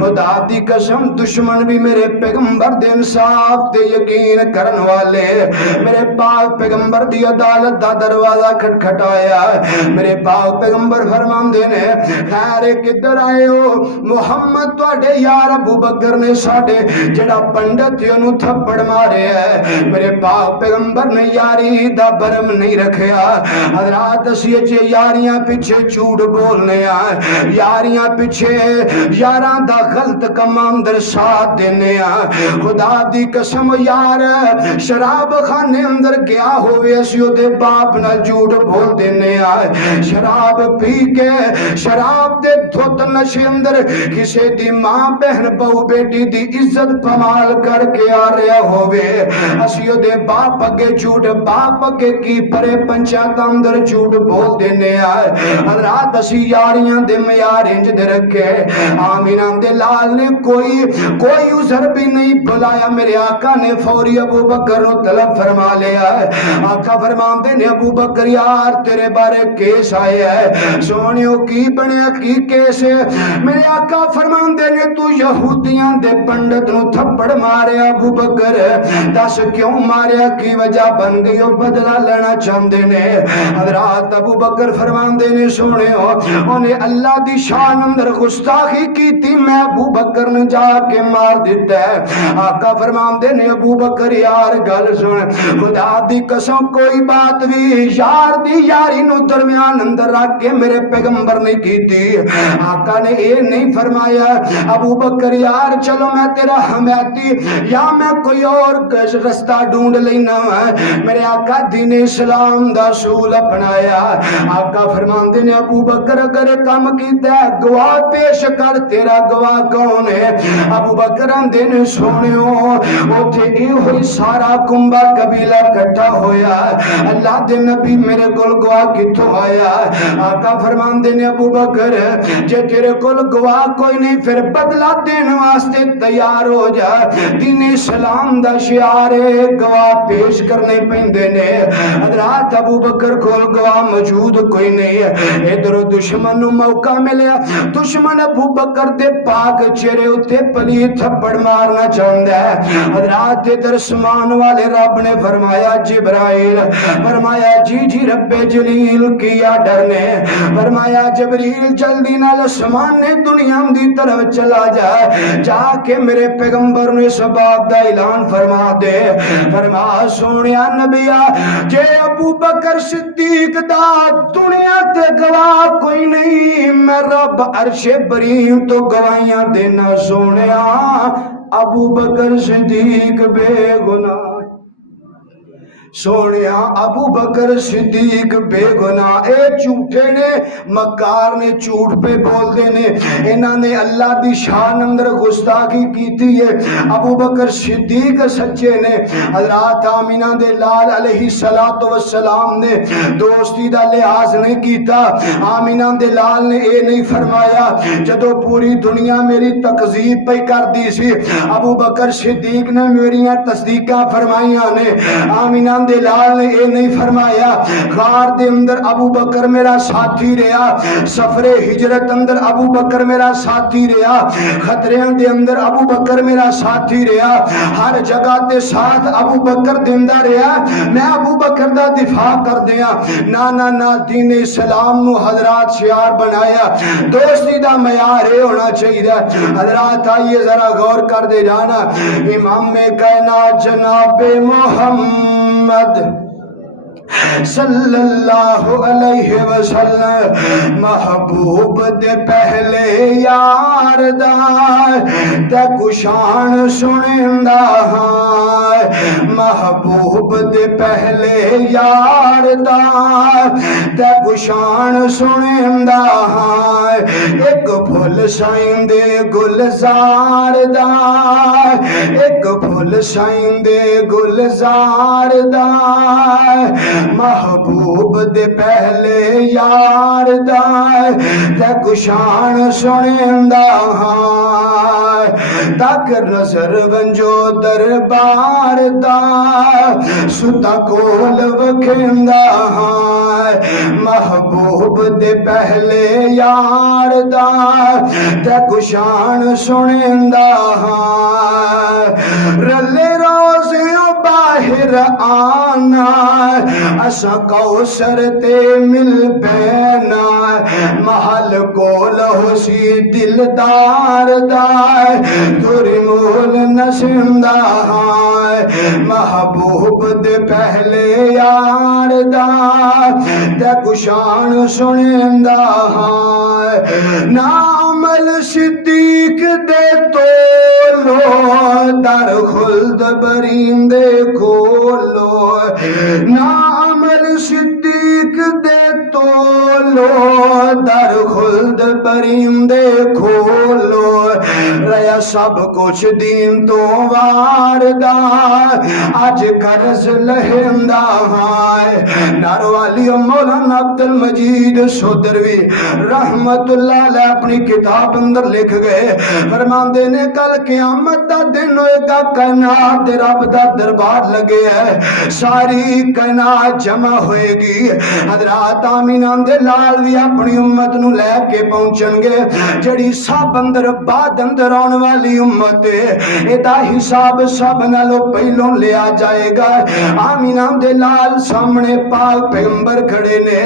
خدا دی قسم دشمن بھی میرے پیغمبر دے انصاف تے یقین کرن والے میرے پاک پیغمبر دی عدالت دا دروازہ کھٹکھٹایا میرے پاک پیغمبر فرماندے نے خیر کدھر آئے ہو محمد تواڈے یار ابو بکر نے ساڈے جڑا پنڈت اونوں تھپڑ مارے ہے میرے پاک پیغمبر نے یاری دا برم نہیں رکھیا حضرات اسی اچ یاریاں پیچھے جھوٹ بولنے آ یاریاں پیچھے یاراں دا غلط کم اندر ساتھ دینے آ خدا دی قسم یار شراب خانے اندر گیا ہوئے اسی او دے باپ نال جھوٹ بول دینے آ شراب پی کے شراب دے دھت نشے اندر کسے دی ماں بہن بہو بیٹی دی عزت پمال کر کے آ رہا ہوئے اسی او دے باپ اگے جھوٹ باپ اگے کی پرے پنچایت اندر جھوٹ بول دینے آئے حضرات اسی یاریاں دے معیار انج دے رکھے آمینہ دے لال نے کوئی عذر بھی نہیں بلایا میرے آقا نے فوری ابو بکر نو طلب فرما لیا آقا فرمان دے نے ابو بکر یار تیرے بارے کیس آیا ہے سونیوں کی بنیا کی کیس ہے میرے آقا فرمان دے نے تو یہودیاں دے پنڈت نو تھپڑ مارے ابو بکر دس کیوں ماریا کی وجہ بن گئی اور بدلہ لینا چاہندے نے حضرات ابو بکر فرمان دے نے سونے ہو انہیں اللہ دی شان اندر گستاخی کی تھی میں ابو بکر نے جا کے مار دیتا ہے آقا فرمان دے نے ابو بکر یار گل سن خدا دی قسم کوئی بات بھی یار دی یاری نو درمیان اندر رکھ کے میرے پیغمبر نے کی تھی آقا نے یہ نہیں فرمایا ابو بکر یار چلو میں تیرا حمایتی یا میں کوئی اور رستہ ڈھونڈ لینا میرے آقا دین اسلام دا اصول اپنایا آقا فرماندے نے ابو بکر اگر کام کیتا ہے گواہ پیش کر تیرا گواہ کون ہے ابو بکر اندے نے سونیو اوتھے اے ہوئی سارا کنبا قبیلہ کٹھا ہویا اللہ دے نبی میرے کول گواہ کتھوں آیا آقا فرماندے نے ابو بکر جے تیرے کول گواہ کوئی نہیں پھر بدلہ دین واسطے تیار ہو جا دین اسلام دا شعار گواہ پیش کرنے پیندے نے حضرات ابو بکر کول گواہ موجود کوئی نہیں ادھر دشمن نو موقع ملیا دشمن ابو بکر دے پاک چہرے اتے پلیت تھپڑ مارنا چاہندا ہے حضرات ادھر سمان والے رب نے فرمایا جبرائیل فرمایا جی رب جلیل کیا ڈرنے فرمایا جبریل جلدی نال سمان نے دنیا دی طرف چلا جائے جا کے میرے پیغمبر نے اس بات دا اعلان فرما دے فرما سونیا نبیا جے ابو بکر صدیق دا دنیا تے گواہ کوئی نہیں میں رب عرش بریم تو گواہیاں دینا سونیا ابو بکر صدیق بے گناہ سونیا ابو بکر صدیق بے گناہ اے جھوٹے نے مکار نے جھوٹ پہ بول دے نے انہاں نے اللہ دی شان اندر گستاخی کیتی ہے ابو بکر صدیق سچے نے حضرات آمینہ دے لال علیہ السلام نے دوستی دا لحاظ نہیں کیتا آمینہ دے لال نے اے نہیں فرمایا جدو پوری دنیا میری تکذیب پہ کر دی سی ابو بکر صدیق نے میریاں تصدیقہ فرمائیاں نے آمینہ نام دے لال نے یہ نہیں فرمایا غار دے اندر ابو بکر میرا ساتھی رہا, سفر ہجرت اندر ابو بکر میرا ساتھی رہا, خطریاں دے اندر ابو بکر میرا ساتھی رہا, ہر جگہ تے ساتھ ابو بکر دیندہ رہا. میں ابو بکر دا دفاع کر دیا. نا دین اسلام نو حضرات شعار بنایا. دوستی دا معیار یہ ہونا چاہیے. حضرات آئیے ذرا غور کر دے جانا. امام کائنات جناب محمد صلی اللہ علیہ وسلم محبوب دے پہلے یار دا تے کشان سنندا ہاں, محبوب دے پہلے یار دا تے کشان سنندا ہاں, ایک پھول سائیں دے گلزار دا, ایک پھول سائیں دے گلزار دا محبوب دے پہلے یار دا تے کشان سنندا ہاں, تک نظر ونجو دربار دا ستا کول وکھندا ہاں, محبوب دے پہلے یار دا تے کشان سنندا ہاں. رلے روزیوں باہر آنا اسا کوثر تے مل بینا, محل کول ہوسی دلدار دا دوری مول نسندا ہاں, محبوب دے پہلے یار دا تے کشان سنندا ہاں. نامل صدیق دے تولو در خلد بریم دے کھولو, نامل صدیق دے تولو در خلد بریم دے کھولو, ریا سب کچھ دین تو واردا آج قرض لہندا ہاں. ناروالی مولانا عبد المجید سودروی رحمت اللہ علیہ اپنی کتاب اندر لکھ گئے, فرماندے نے کل قیامت دا دن ہوئے گا, کائنات رب دا دربار لگے ہے, ساری کائنات جمع ہوئے گی. حضرات آمینہ دے لال بھی اپنی امت نو لے کے پہنچن گے, جڑی سب اندر بعد اندر آن والی امت ہے, ایدہ حساب سب نالو پہلوں لیا جائے گا. آمینہ دے لال سامنے پاک پیغمبر کھڑے نے,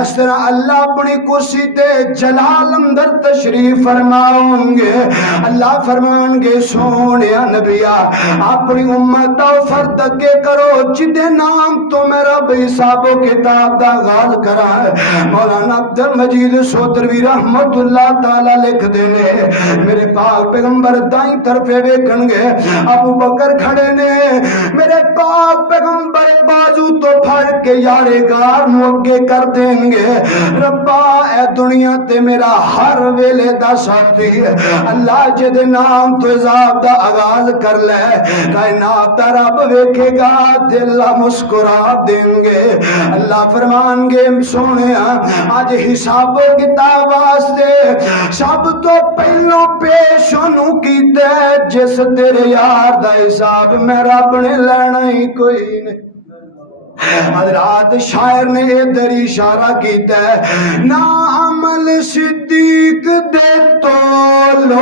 اس طرح اللہ اپنی کرسی تے جلال اندر تشریف فرماؤں گے. اللہ فرمان گے سونیا نبیا اپنی امت او فرد کے کرو جدے نام تو میرا بے حساب و کتاب دا آغاز کرا ہے. مولانا عبد المجید سودروی رحمت اللہ تعالی لکھ دینے, میرے پاک پیغمبر دائیں طرفے ویکھن گے, ابو بکر کھڑے نے, میرے پاک پیغمبر بازو تو پھڑ کے یارے گار موگے کر دیں گے, ربا اے دنیا تے میرا ہر ویلے دا ساتھی, اللہ جدے نام تو عذاب دا آغاز کر لے, کائنات دا رب ویکھے گا دل مسکرا دیں گے. اللہ فرمان گے سونے آج حساب و کتاب واسطے سب تو پہلو پیش انہوں کیتے, جس تیرے یار دا حساب میں رب نے لینا ہی کوئی نہیں. حضرات شاعر نے ادھر اشارہ کیتا ہے, نا عمل صدیق دے تولو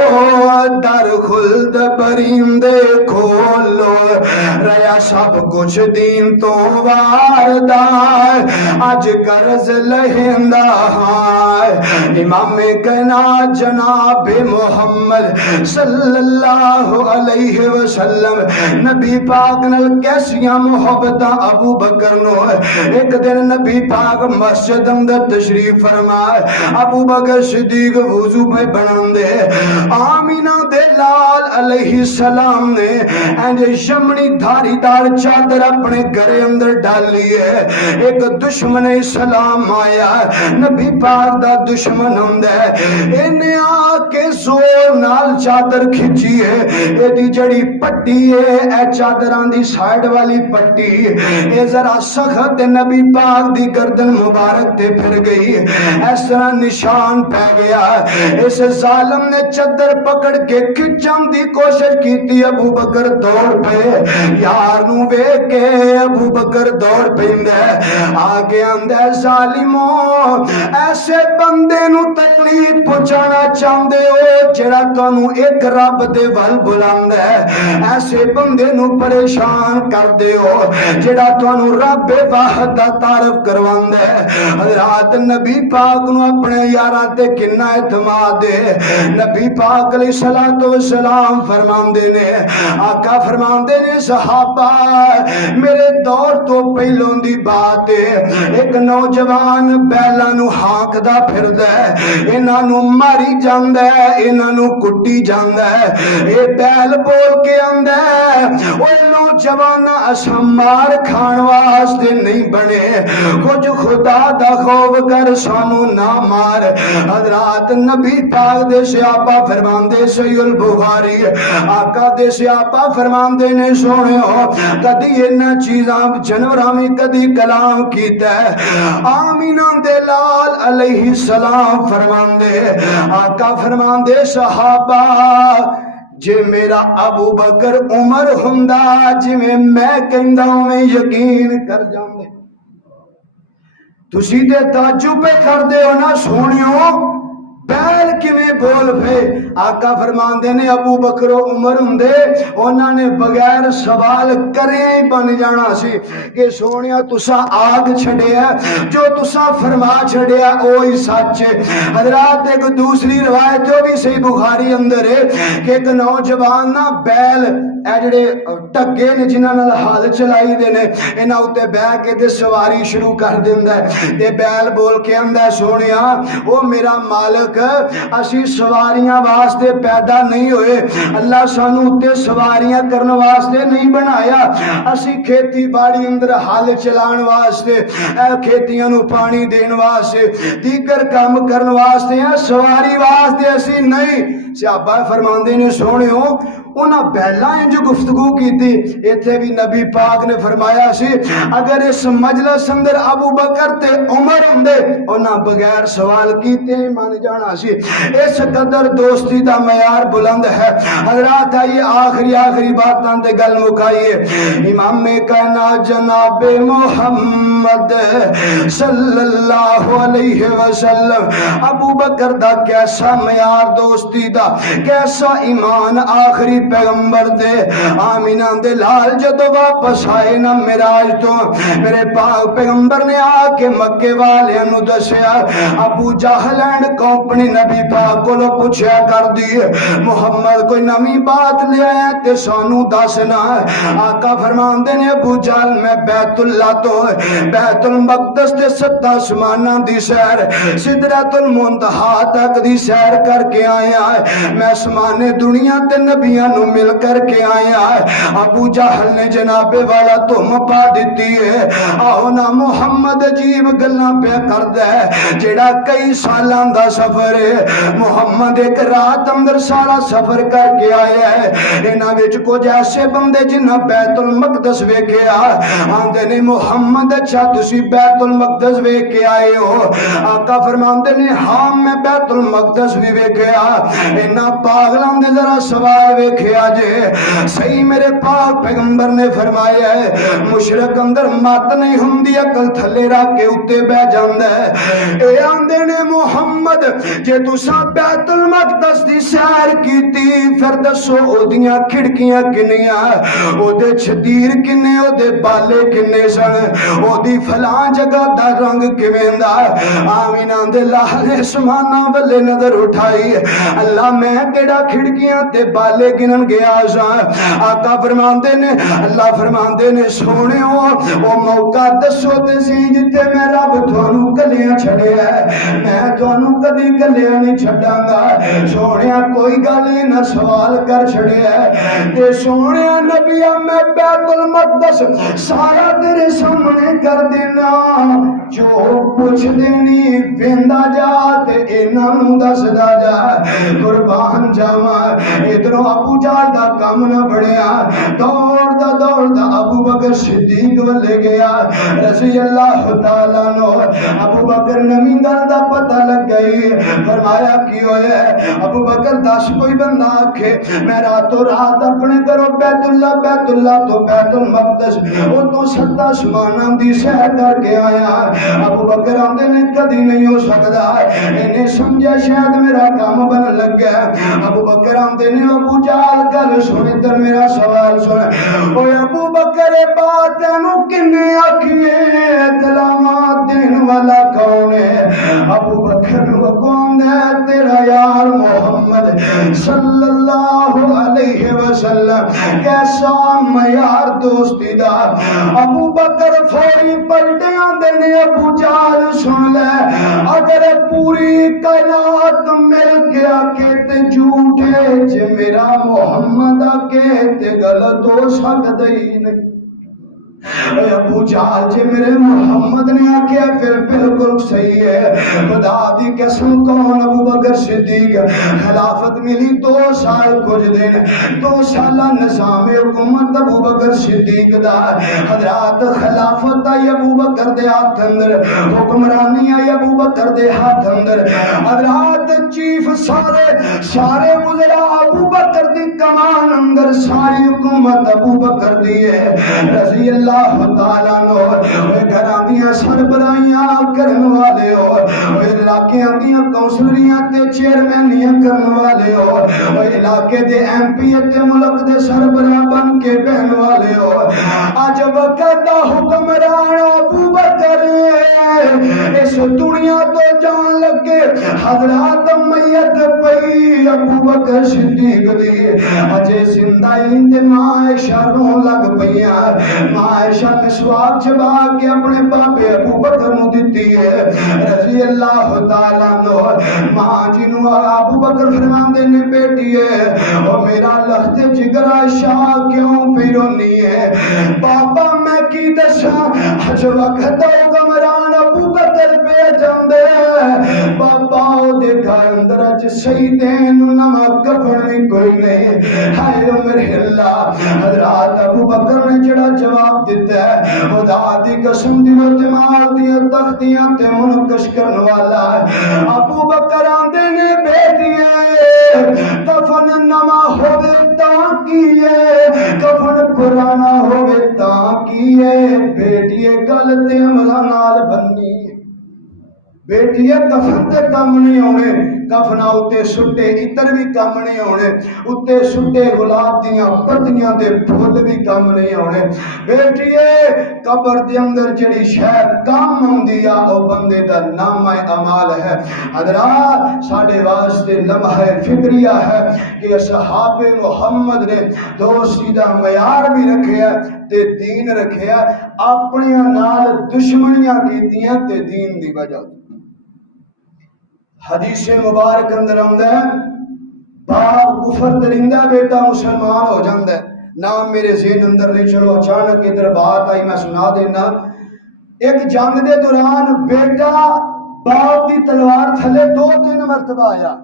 در خلد بریم دے کھولو, ریا سب کچھ دین تو واردا آج قرض لہندا ہاں. امام کائنات جناب محمد صلی اللہ علیہ وسلم نبی پاک نال کیسیاں محبتاں ابو بکر نو. ایک دن نبی پاک مسجد اندر تشریف فرمائے, ابو بکر صدیق وضو پہ بناندے, آمینہ دے لال علیہ السلام نے اینجے شمنی دھاری دار چادر اپنے گھرے اندر ڈالی ہے. ایک دشمن اسلام آیا, نبی پاک دا دشمن ہوندے, انہیں آ کے زور نال چادر کھچی ہے, اے دی جڑی پٹی ہے, اے چادران دی سائیڈ والی پٹی, اے ذرا سخت نبی پاک دی گردن مبارک تے پھر گئی اس طرح نشان پہ گیا اس ظالم نے چادر پکڑ کے کھچن دی کوشش کی ابو بکر دوڑ پہ یار نو ویکھ کے ابو بکر دوڑ پیندے آگے اندے ظالموں ایسے بندے نو تکلیف پہنچانا چاہندے ہو جڑا تانوں ایک رب دے ول بلاندا ہے ایسے بندے نو پریشان کر دے ہو جڑا تانوں رب واحد دا تعارف کرواندا ہے حضرات نبی پاک نو اپنے یاراں تے کنا اعتماد ہے نبی پاک علیہ الصلوۃ والسلام فرماندے نے آقا فرماندے نے صحابہ میرے دور تو پہلوں دی بات ہے ایک نوجوان بیلاں نو ہانکدا پھردا ہے انہاں نو ماری جاندا ہے انہاں نو کٹی جاندا ہے اے بیل بول کے آندا ہے او نوجوانا اساں مار کھان واسطے نہیں بنے کچھ خدا دا خوف کر سانو نہ مار حضرات نبی پاک دے صحابہ فرماندے صحیح البخاری آقا دے صحابہ فرماندے نے سونیو کدی انہاں چیزاں جانوراں میں کدی کلام کیتا ہے آمینہ دے لال علیہ السلام فرماندے آقا فرماندے صحابہ جے میرا ابو بکر عمر ہوندا جویں میں کہندا میں یقین کر جاندے تسی تے تعجب کر دے ہو نا سونیو بیل کیویں بول پے آقا فرماندے نے ابو بکر و عمر ہوندے انہاں نے بغیر سوال کرے ہی بن جانا سی کہ سونیا تسا آگ چھڑیا جو تسا فرما چھڑیا اوہی سچ ہے حضرات ایک دوسری روایت جو بھی صحیح بخاری اندر ہے کہ ایک نوجوان نا بیل اے جڑے ٹکے نے جنہاں نال حال چلائی دے نے انہاں اوتے بیٹھ کے تے سواری شروع کر دیندا ہے تے بیل بول کے آندا ہے سونیا او میرا مالک اسی سواریاں واسطے پیدا نہیں ہوئے اللہ سانو اتے سواریاں کرن واسطے نہیں بنایا اسی کھیتی باڑی اندر حل چلان واسطے کھیتیاں نو پانی دین واسطے دیگر کام کرن واسطے سواری واسطے اسی نہیں صحابہ فرماندے نے سونیو انہاں بیلاں انج گفتگو کیتی ایتھے بھی نبی پاک نے فرمایا سی اگر اس مجلس اندر ابو بکر تے عمر ہوندے انہاں بغیر سوال کیتے ہی مان جانا سی اس قدر دوستی دا معیار بلند ہے حضرات آئیے آخری باتاں تے گل مکائیے امام کائنات جناب محمد صلی اللہ علیہ وسلم ابو بکر دا کیسا معیار دوستی دا کیسا ایمان آخری پیغمبر دے آمینہ دے لال جدو واپس آئے نا معراج تو میرے پاک پیغمبر نے آ کے مکے والے نو دسیا ابو جہل اینڈ کمپنی نبی پاک کو پوچھا کر دیے محمد کوئی نمی بات لے آئے تے سانو دسنا آقا فرماندے نے ابو جہل میں بیت اللہ تو بیت المقدس تے 7 آسماناں دی سیر سدرۃ المنتہا تک دی سیر کر کے آیا میں آسمان دنیا تے نبیاں نو مل کر کے آیا ابو جہل نے جناب والا تم پا دیتی ہے آؤ نا محمد عجیب گلاں پہ کردا ہے جڑا کئی سالاں دا سفر ہے محمد ایک رات اندر سارا سفر کر کے آیا ہے انہاں وچ کچھ ایسے بندے جنہاں بیت المقدس ویکھیا آندے نے محمد اچھا تسی بیت المقدس ویکھ کے آئے ہو آقا فرماندے نے ہاں میں بیت المقدس بھی ویکھیا انہاں پاگلاں دے ذرا سوال ویکھیا جے صحیح میرے پاک پیغمبر نے فرمایا ہے مشرک اندر مات نہیں ہوندی عقل تھلے رکھ کے اوتے بیٹھ جاندا ہے اے آندے نے محمد جے تساں بیت المقدس دی سیر کیتی پھر دسو اودیاں کھڑکیاں کنیاں اودے چھتیر کنے اودے بالے کنے سن اودی فلاں جگہ دا رنگ کیویں دا آمینہ دے لال سمانا ولے نظر اٹھائی اللہ میں کیڑا کھڑکیاں تے بالے گنن گیا سا آقا فرماندے نے اللہ فرماندے نے سونیو او موقع دسو تے سی جتے میں رب تھانوں کلیاں چھڑیا ہے میں تھانوں کدی کلیاں نہیں چھڈاں گا سونیا کوئی گل نہ سوال کر چھڑیا ہے تے سونیا نبیا میں بیت المقدس سارا تیرے سامنے کر دینا جو پوچھ دینی ویندا جا تے انہاں نوں دسدا جا قربان جاواں ادھروں ابو جہل دا کام نہ بڑھیا دوڑ دوڑدا ابو بکر صدیق ولے گیا رضی اللہ تعالیٰ عنہ. ابو بکر نمی گل دا پتہ لگ گئی. فرمایا کی ہویا ہے؟ ابو بکر دس کوئی بندہ آکھے میں راتوں رات اپنے گھروں بیت اللہ تو بیت المقدس او تو 7 آسماناں دی سیر کر کے آیا. ابو بکر آندے نے کدی نہیں ہو سکدا, انہیں سمجھا شاید میرا کام بن لگ گیا. ابو بکر آندے نے ابو جہل گل سن ادھر میرا سوال سن. اوے ابو بکر بات تینوں کنے آکھیے کلامات دین والا کون ہے؟ ابو بکر حکم دے تیرا یار محمد صلی اللہ علیہ وسلم. کیسا معیار دوستی دا. ابو بکر فوری پلٹے آندے نے ابو جہل سن لے اگر پوری کائنات مل گیا کہ تے جھوٹے جے میرا محمد آکے تے غلط ہو سکتا ہی نہیں. ابو جہل جے میرے محمد نے آکھیا پھر بالکل صحیح ہے. خدا دی قسم کون؟ ابو بکر صدیق. خلافت ملی 2 سال کچھ دن, 2 سالہ نظام حکومت ابو بکر صدیق دا. حضرات خلافت آئی ابو بکر دے ہاتھ اندر, حکمرانی آئی ابو بکر دے ہاتھ اندر. حضرات چیف سارے وزراء ابو بکر دی کمان اندر, ساری حکومت ابو بکر دی ہے رضی اللہ تعالیٰ عنہ. گھراں دیاں سربراہیاں کرن والے ہو, علاقیاں دیاں کونسلریاں تے چیئرمینیاں کرن والے ہو, علاقے دے ایم پی تے ملک دے سربراہ بن کے بہن والے ہو. اج وقت دا حکمران ابو بکر اس دنیا تو جان لگے. حضرات میت پئی ابو بکر صدیق دی اجے زندہ تے ماں عائشہ رون لگ پئیاں. ماں عائشہ مسواک چبا کے اپنے بابے ابو بکر نو دتی ہے رضی اللہ تعالیٰ عنہ. ماں جی نو ابو بکر فرماندے نے بیٹی ہے او میرا لخت جگر عائشہ کیوں پہ رونی ہے؟ بابا میں کی دساں اج وقت حکمران ابو بکر پہ جاندے بابا او دے گھر اندر اج سیدین نواں کفن بھی کوئی نہیں. ہائے میرے اللہ. حضرات ابو بکر نے جڑا جواب دیتا ہے خدا دی قسم دی دماغ دی تختیاں تے منقش کرن والا ہے. ابو بکر آندے نے بیٹیے کفن نواں ہوے تاں کیے, کفن پرانا ہوے تاں کیے. بیٹیے گل تے عملاں نال بننی. بیٹیے کفن تے کم نہیں ہونے, کفنا اتے سٹے اتر بھی کم نہیں ہونے, اتے سٹے گلاب دیاں پتیاں دے پھول بھی کم نہیں ہونے. بیٹیے قبر دے اندر جڑی شے کام ہوندی آ او بندے دا نامہ اعمال ہے. حضرات ساڈے واسطے لمحہ فکریہ ہے کہ اصحاب محمد نے دوستی دا معیار بھی رکھیا تے دین رکھیا, اپنیاں نال دشمنیاں کیتیاں تے دین دی وجہ. حدیث مبارک اندر آندا ہے باپ کفر درندہ بیٹا مسلمان ہو جاندا ہے. نام میرے ذہن اندر نہیں, چلو اچانک ادھر بات آئی میں سنا دینا. ایک جنگ دے دوران بیٹا باپ دی تلوار تھلے 2-3 مرتبہ آیا,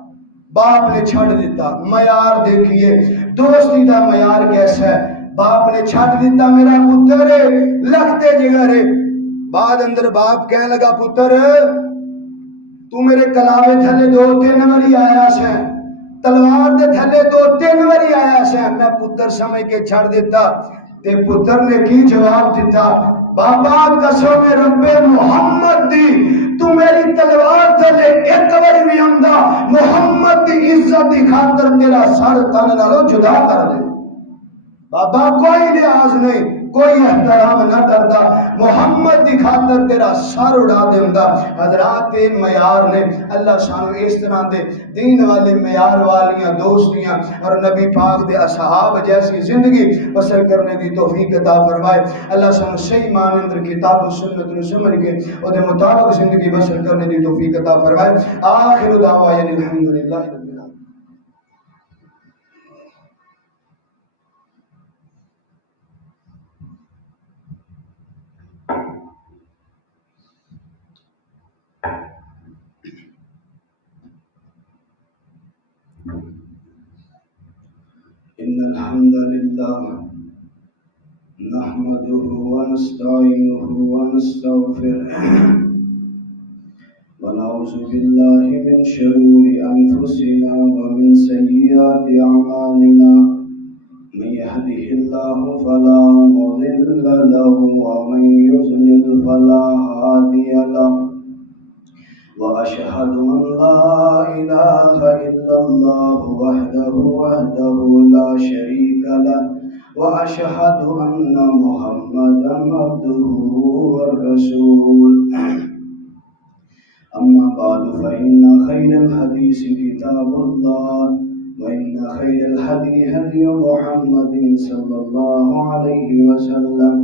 باپ نے چھڑ دیتا. معیار دیکھیے دوستی دا معیار کیسا ہے. باپ نے چھڑ دیتا میرا پتر لکھتے جگر. بعد اندر باپ کہنے لگا پتر تو میرے کلاوے تھلے 2-3 واری آیا سے, تلوار دے تھلے 2-3 واری آیا سے. میں پتر سمجھ کے چھڑ دیتا تے پتر نے کی جواب دیتا بابا قسم رب محمد دی تو میری تلوار تھلے 1 واری بھی آندا محمد دی عزت دی خاطر تیرا سر تن نالوں جدا کر دے. بابا کوئی لحاظ نہیں, کوئی احترام نہ کرتا, محمد دی خاطر تیرا سر اڑا دیندہ. حضرات معیار نے اللہ سانو اس طرح دے دین والے معیار والیاں دوستیاں اور نبی پاک دے اصحاب جیسی زندگی بسر کرنے دی توفیق عطا فرمائے. اللہ سانو صحیح معنی اندر کتاب و سنت نو سمجھ کے اور دے مطابق زندگی بسر کرنے دی توفیق عطا فرمائے. آخر دعوائن الحمدللہ رب العالمین. إن الحمد لله نحمده ونستعينه ونستغفره ونعوذ بالله من شرور أنفسنا ومن سيئات أعمالنا من يهده الله فلا مضل له ومن يضلل فلا هادي له وأشهد أن لا إله إلا الله وحده لا شريك له وأشهد أن محمدا عبده والرسول أما بعد فإن خير الحديث كتاب الله وإن خير الهدي هدي محمد صلى الله عليه وسلم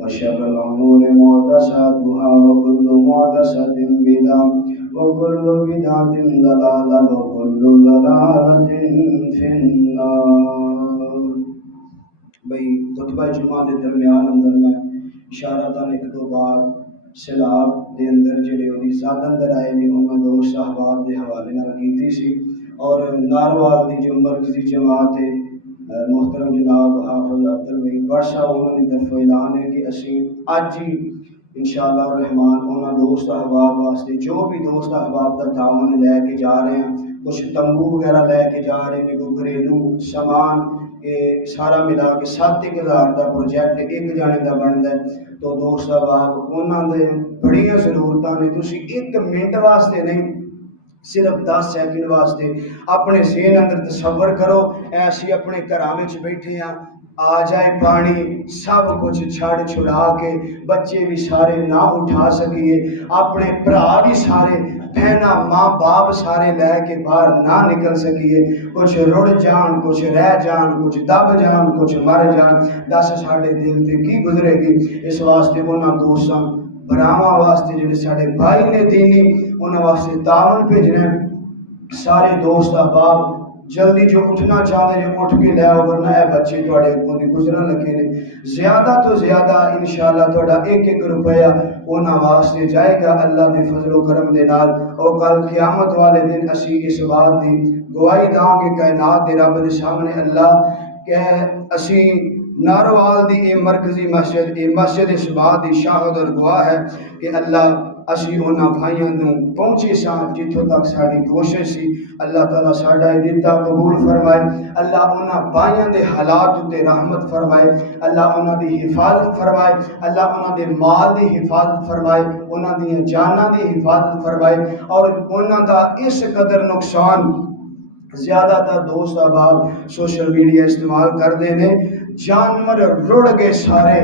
وشر الأمور محدثاتها وكل محدثة بدعة وكل بدعة ضلالة وكل ضلالة في النار. بھئی خطبہ جمعہ دے درمیان اندر میں اشارہ تھا ایک دو بار سیلاب دے اندر جڑے وہی زیادہ اندر آئے نے انہوں دوست احباب دے حوالے نال کیتی سی اور ناروال دی جو مرکزی جماعت ہے محترم جناب حافظ عبدالوحید بٹ صاحب انہوں نے طرف اعلان ہے کہ اسی اج ہی انشاءاللہ الرحمن انہوں دوست احباب واسطے جو بھی دوست احباب دا تعاون لے کے جا رہے ہیں کچھ تمبو وغیرہ لے کے جا رہے ہیں کوئی گھریلو سامان یہ سارا ملا کے 7,000 دا پروجیکٹ ایک جانے دا بنتا ہے تو دوست احباب انہوں نے بڑیاں ضرورتاں نے تسی 1 منٹ واسطے نہیں صرف 10 سیکنڈ واسطے اپنے ذہن اندر تصور کرو ایسی اپنے گھراں وچ بیٹھے ہیں آ جائے پانی سب کچھ چھڑ چھڑا کے بچے بھی سارے نہ اٹھا سکیے اپنے بھرا بھی سارے بہنا ماں باپ سارے لے کے باہر نہ نکل سکیے کچھ رڑ جان کچھ رہ جان کچھ دب جان کچھ مر جان دس ساڑھے دل تے کی گزرے گی اس واسطے انہاں دوستاں براواں واسطے جڑے ساڑے بھائی نے دینی انہاں واسطے تعاون بھیجنا سارے دوست احباب جلدی جو اٹھنا چاہتے ہیں اٹھ کے لے آؤ ورنہ اے بچے تواڈے اگوں دی گزرن لگے نے زیادہ تو زیادہ انشاءاللہ تہاڈا 1 روپیہ انہاں واسطے جائے گا اللہ دے فضل و کرم دے نال اور کل قیامت والے دن اسی اس بات دی گواہی داں گے کائنات دے رب دے سامنے اللہ کہ اسی ناروال دی اے مرکزی مسجد اس بات دی شاہد اور گواہ ہے کہ اللہ اسی انہاں بھائیاں نوں پہنچے ساں جتھوں تک ساڈی کوشش سی اللہ تعالیٰ ساڈا دیتا قبول فرمائے اللہ انہاں بھائیاں دے حالات تے رحمت فرمائے اللہ انہاں دی حفاظت فرمائے اللہ انہاں دے مال دی حفاظت فرمائے انہاں دی جاناں دی حفاظت فرمائے اور انہاں دا اس قدر نقصان زیادہ تر دوست احباب سوشل میڈیا استعمال کر دے نے جانور رڑ گئے سارے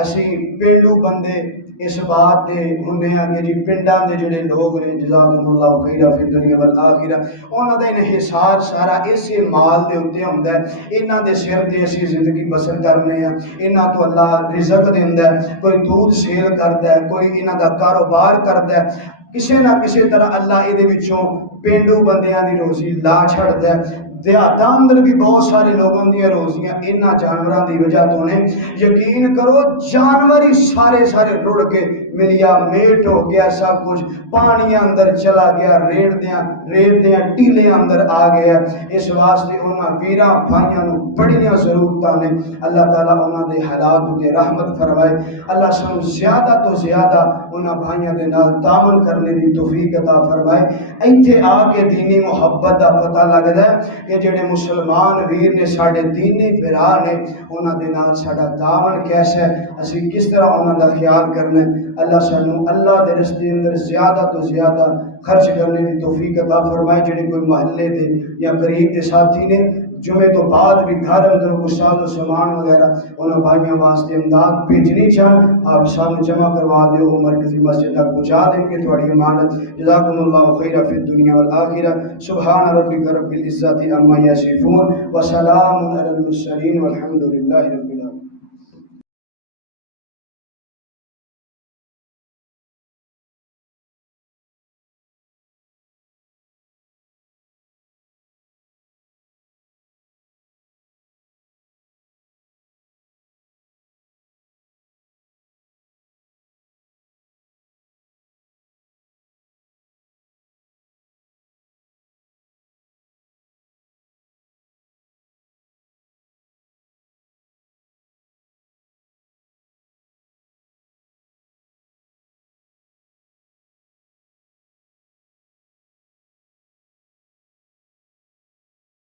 اسی پینڈو بندے اس بات دے ہوندے ہیں کہ جی پنڈاں دے جڑے لوگ نے جزاکم اللہ خیرہ فی الدنیا والآخرہ انہاں دا انحصار سارا اسے مال دے اوتے ہوندا ہے انہاں دے سر تے اسی زندگی بسر کرنے ہیں انہاں تو اللہ رزق دیندا ہے کوئی دودھ سیل کردا ہے کوئی انہاں دا کاروبار کردا ہے کسے نہ کسے طرح اللہ اے دے وچوں پینڈو بندیاں دی روزی لا چھڑدا ہے دیہاتاں اندر بھی بہت سارے لوگوں دی روزیاں انہاں جانوراں دی وجہ تو نے یقین کرو جانور ہی سارے رڑ کے ملیا میٹ ہو گیا سب کچھ پانی اندر چلا گیا ریت دیاں ٹیلے اندر آ گیا اس واسطے انہاں ویراں بھائیاں نوں بڑیاں ضرورتاں نے اللہ تعالیٰ انہاں دے حالات تے رحمت فرمائے اللہ سانوں زیادہ تو زیادہ انہاں بھائیاں دے نال تعاون کرنے دی توفیق عطا فرمائے ایتھے آ کے دینی محبت دا پتہ لگدا ہے کہ جڑے مسلمان ویر نے ساڈے دینی بھرا نے انہاں دے نال ساڈا تعاون کیسا ہے اسی کس طرح انہاں دا خیال کرنا ہے اللہ سانوں اللہ دے رستے اندر زیادہ تو زیادہ خرچ کرنے دی توفیق عطا فرمائے جڑے کوئی محلے دے یا قریب دے ساتھی نے جمعے تو بعد بھی گھر اندر کچھ ساز و سامان وغیرہ انہوں بھائیوں واسطے امداد بھیجنی چاہن آپ سامنے جمع کروا دے وہ مرکزی مسجد تک پہنچا دیں گے تھوڑی امانت جزاکم اللہ خیرہ فی الدنیا والآخرہ سبحان ربک رب العزت عما یصفون وسلام علی المرسلین والحمد للہ رب